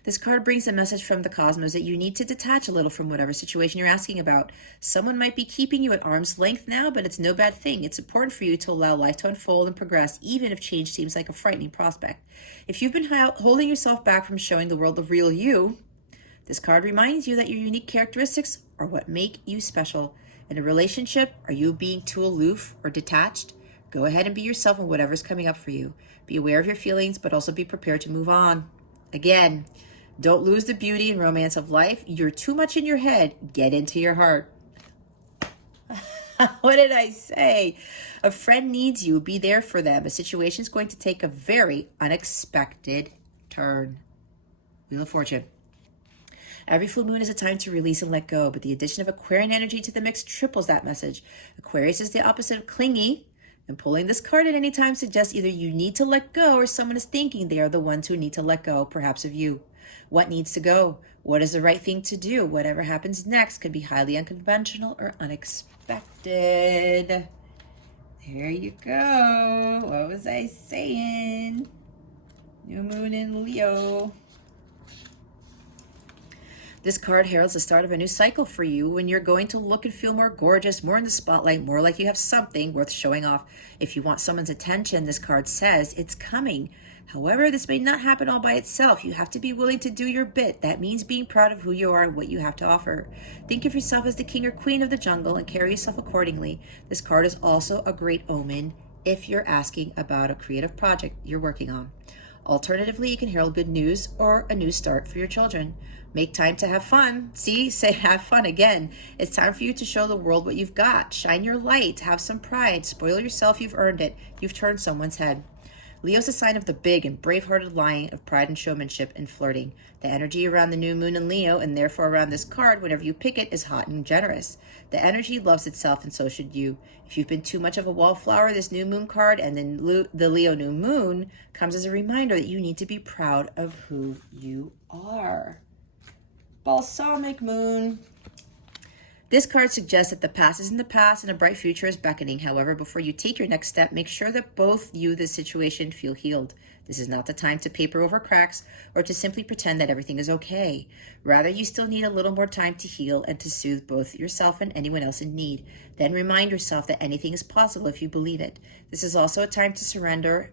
This card brings a message from the cosmos that you need to detach a little from whatever situation you're asking about. Someone might be keeping you at arm's length now, but it's no bad thing. It's important for you to allow life to unfold and progress, even if change seems like a frightening prospect. If you've been holding yourself back from showing the world the real you, this card reminds you that your unique characteristics are what make you special. In a relationship, are you being too aloof or detached? Go ahead and be yourself in whatever's coming up for you. Be aware of your feelings, but also be prepared to move on. Again, don't lose the beauty and romance of life. You're too much in your head. Get into your heart. What did I say? A friend needs you. Be there for them. A situation is going to take a very unexpected turn. Wheel of Fortune. Every full moon is a time to release and let go, but the addition of Aquarian energy to the mix triples that message. Aquarius is the opposite of clingy, and pulling this card at any time suggests either you need to let go or someone is thinking they are the ones who need to let go, perhaps of you. What needs to go? What is the right thing to do? Whatever happens next could be highly unconventional or unexpected. There you go. What was I saying? New moon in Leo. This card heralds the start of a new cycle for you when you're going to look and feel more gorgeous, more in the spotlight, more like you have something worth showing off. If you want someone's attention, this card says it's coming. However, this may not happen all by itself. You have to be willing to do your bit. That means being proud of who you are and what you have to offer. Think of yourself as the king or queen of the jungle and carry yourself accordingly. This card is also a great omen if you're asking about a creative project you're working on. Alternatively, you can herald good news or a new start for your children. Make time to have fun. See, say have fun again. It's time for you to show the world what you've got. Shine your light. Have some pride. Spoil yourself. You've earned it. You've turned someone's head. Leo's a sign of the big and brave-hearted lion of pride and showmanship and flirting. The energy around the new moon in Leo, and therefore around this card, whenever you pick it, is hot and generous. The energy loves itself, and so should you. If you've been too much of a wallflower, this new moon card and then the Leo new moon comes as a reminder that you need to be proud of who you are. Balsamic moon. This card suggests that the past is in the past and a bright future is beckoning. However, before you take your next step, make sure that both you, the situation, feel healed. This is not the time to paper over cracks or to simply pretend that everything is okay. Rather, you still need a little more time to heal and to soothe both yourself and anyone else in need. Then remind yourself that anything is possible if you believe it. This is also a time to surrender.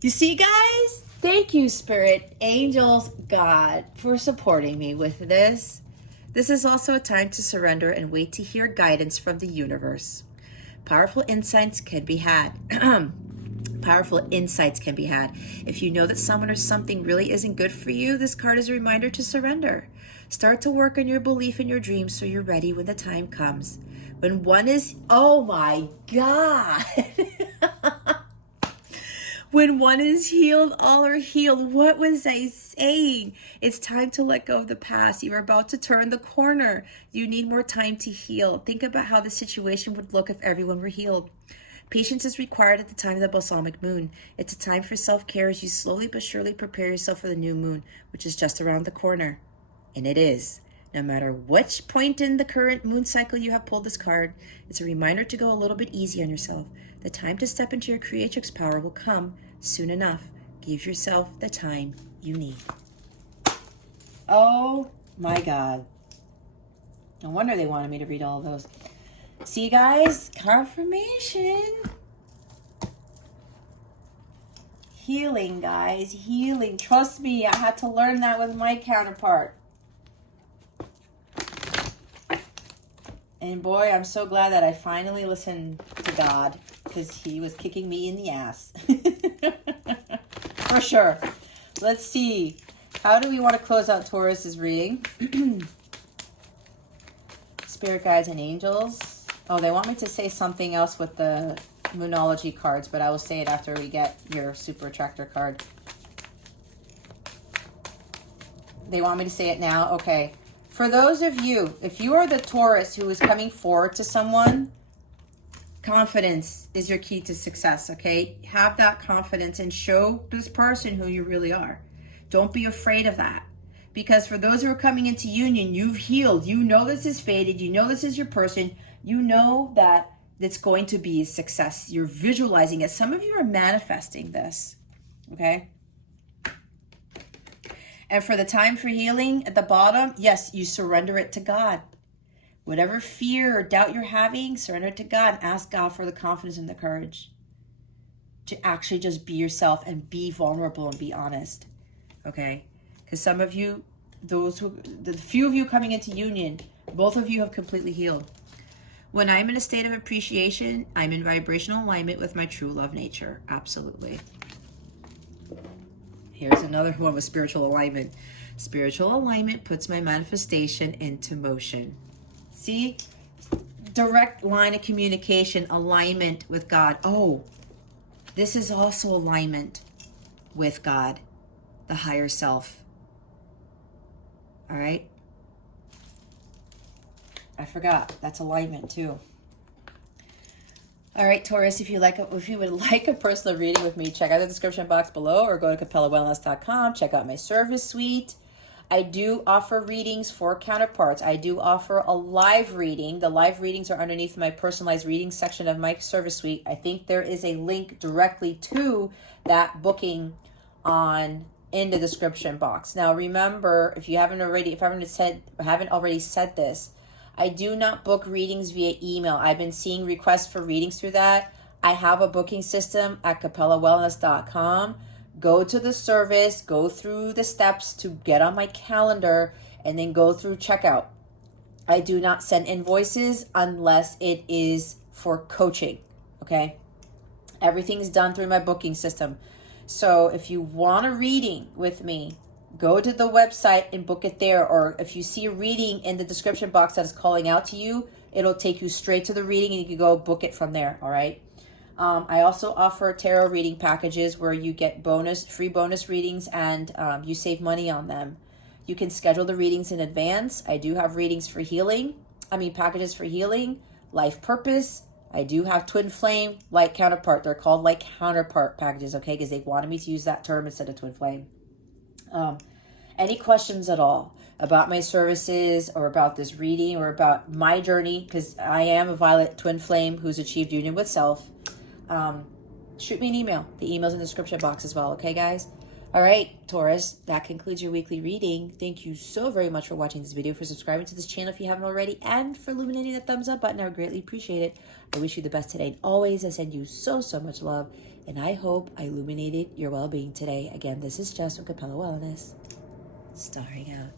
You see, guys? Thank you, Spirit, Angels, God, for supporting me with this. This is also a time to surrender and wait to hear guidance from the universe. Powerful insights can be had. Powerful insights can be had. If you know that someone or something really isn't good for you, this card is a reminder to surrender. Start to work on your belief in your dreams so you're ready when the time comes. When one is, oh my God. When one is healed, all are healed. What was I saying? It's time to let go of the past. You're about to turn the corner. You need more time to heal. Think about how the situation would look if everyone were healed. Patience is required at the time of the balsamic moon. It's a time for self-care as you slowly but surely prepare yourself for the new moon, which is just around the corner. And it is. No matter which point in the current moon cycle you have pulled this card, it's a reminder to go a little bit easy on yourself. The time to step into your creatrix power will come soon enough. Give yourself the time you need. Oh my God. No wonder they wanted me to read all of those. See, guys, confirmation. Healing, guys, healing. Trust me, I had to learn that with my counterpart. And boy, I'm so glad that I finally listened to God, because he was kicking me in the ass. For sure. Let's see. How do we want to close out Taurus's reading? Spirit guides and angels. Oh, they want me to say something else with the Moonology cards, but I will say it after we get your Super Attractor card. They want me to say it now? Okay. For those of you, if you are the Taurus who is coming forward to someone, confidence is your key to success, okay? Have that confidence and show this person who you really are. Don't be afraid of that. Because for those who are coming into union, you've healed. You know this is fated. You know this is your person. You know that it's going to be a success. You're visualizing it. Some of you are manifesting this, okay? And for the time for healing at the bottom, yes, you surrender it to God. Whatever fear or doubt you're having, surrender it to God and ask God for the confidence and the courage to actually just be yourself and be vulnerable and be honest, okay? Because some of you, the few of you coming into union, both of you have completely healed. When I'm in a state of appreciation, I'm in vibrational alignment with my true love nature. Absolutely. Here's another one with spiritual alignment. Spiritual alignment puts my manifestation into motion. See? Direct line of communication, alignment with God. Oh, this is also alignment with God, the higher self. All right? I forgot. That's alignment too. All right, Taurus, if you would like a personal reading with me, check out the description box below or go to capellawellness.com. Check out my service suite. I do offer readings for counterparts. I do offer a live reading. The live readings are underneath my personalized reading section of my service suite. I think there is a link directly to that booking in the description box. Now, remember, if I haven't already said this, I do not book readings via email. I've been seeing requests for readings through that. I have a booking system at capellawellness.com. Go to the service, go through the steps to get on my calendar, and then go through checkout. I do not send invoices unless it is for coaching, okay? Everything's done through my booking system. So if you want a reading with me, go to the website and book it there. Or if you see a reading in the description box that is calling out to you, it'll take you straight to the reading and you can go book it from there, all right? I also offer tarot reading packages where you get free bonus readings and you save money on them. You can schedule the readings in advance. I do have readings for packages for healing, life purpose. I do have twin flame, light counterpart. They're called light counterpart packages, okay? Because they wanted me to use that term instead of twin flame. Any questions at all about my services or about this reading or about my journey, because I am a violet twin flame who's achieved union with self, shoot me an email. The email's in the description box as well, okay, guys? All right, Taurus, that concludes your weekly reading. Thank you so very much for watching this video, for subscribing to this channel if you haven't already, and for illuminating that thumbs up button. I would greatly appreciate it. I wish you the best today and always. I send you so, so much love, and I hope I illuminated your well-being today. Again, this is Jess from Capella Wellness, starring out.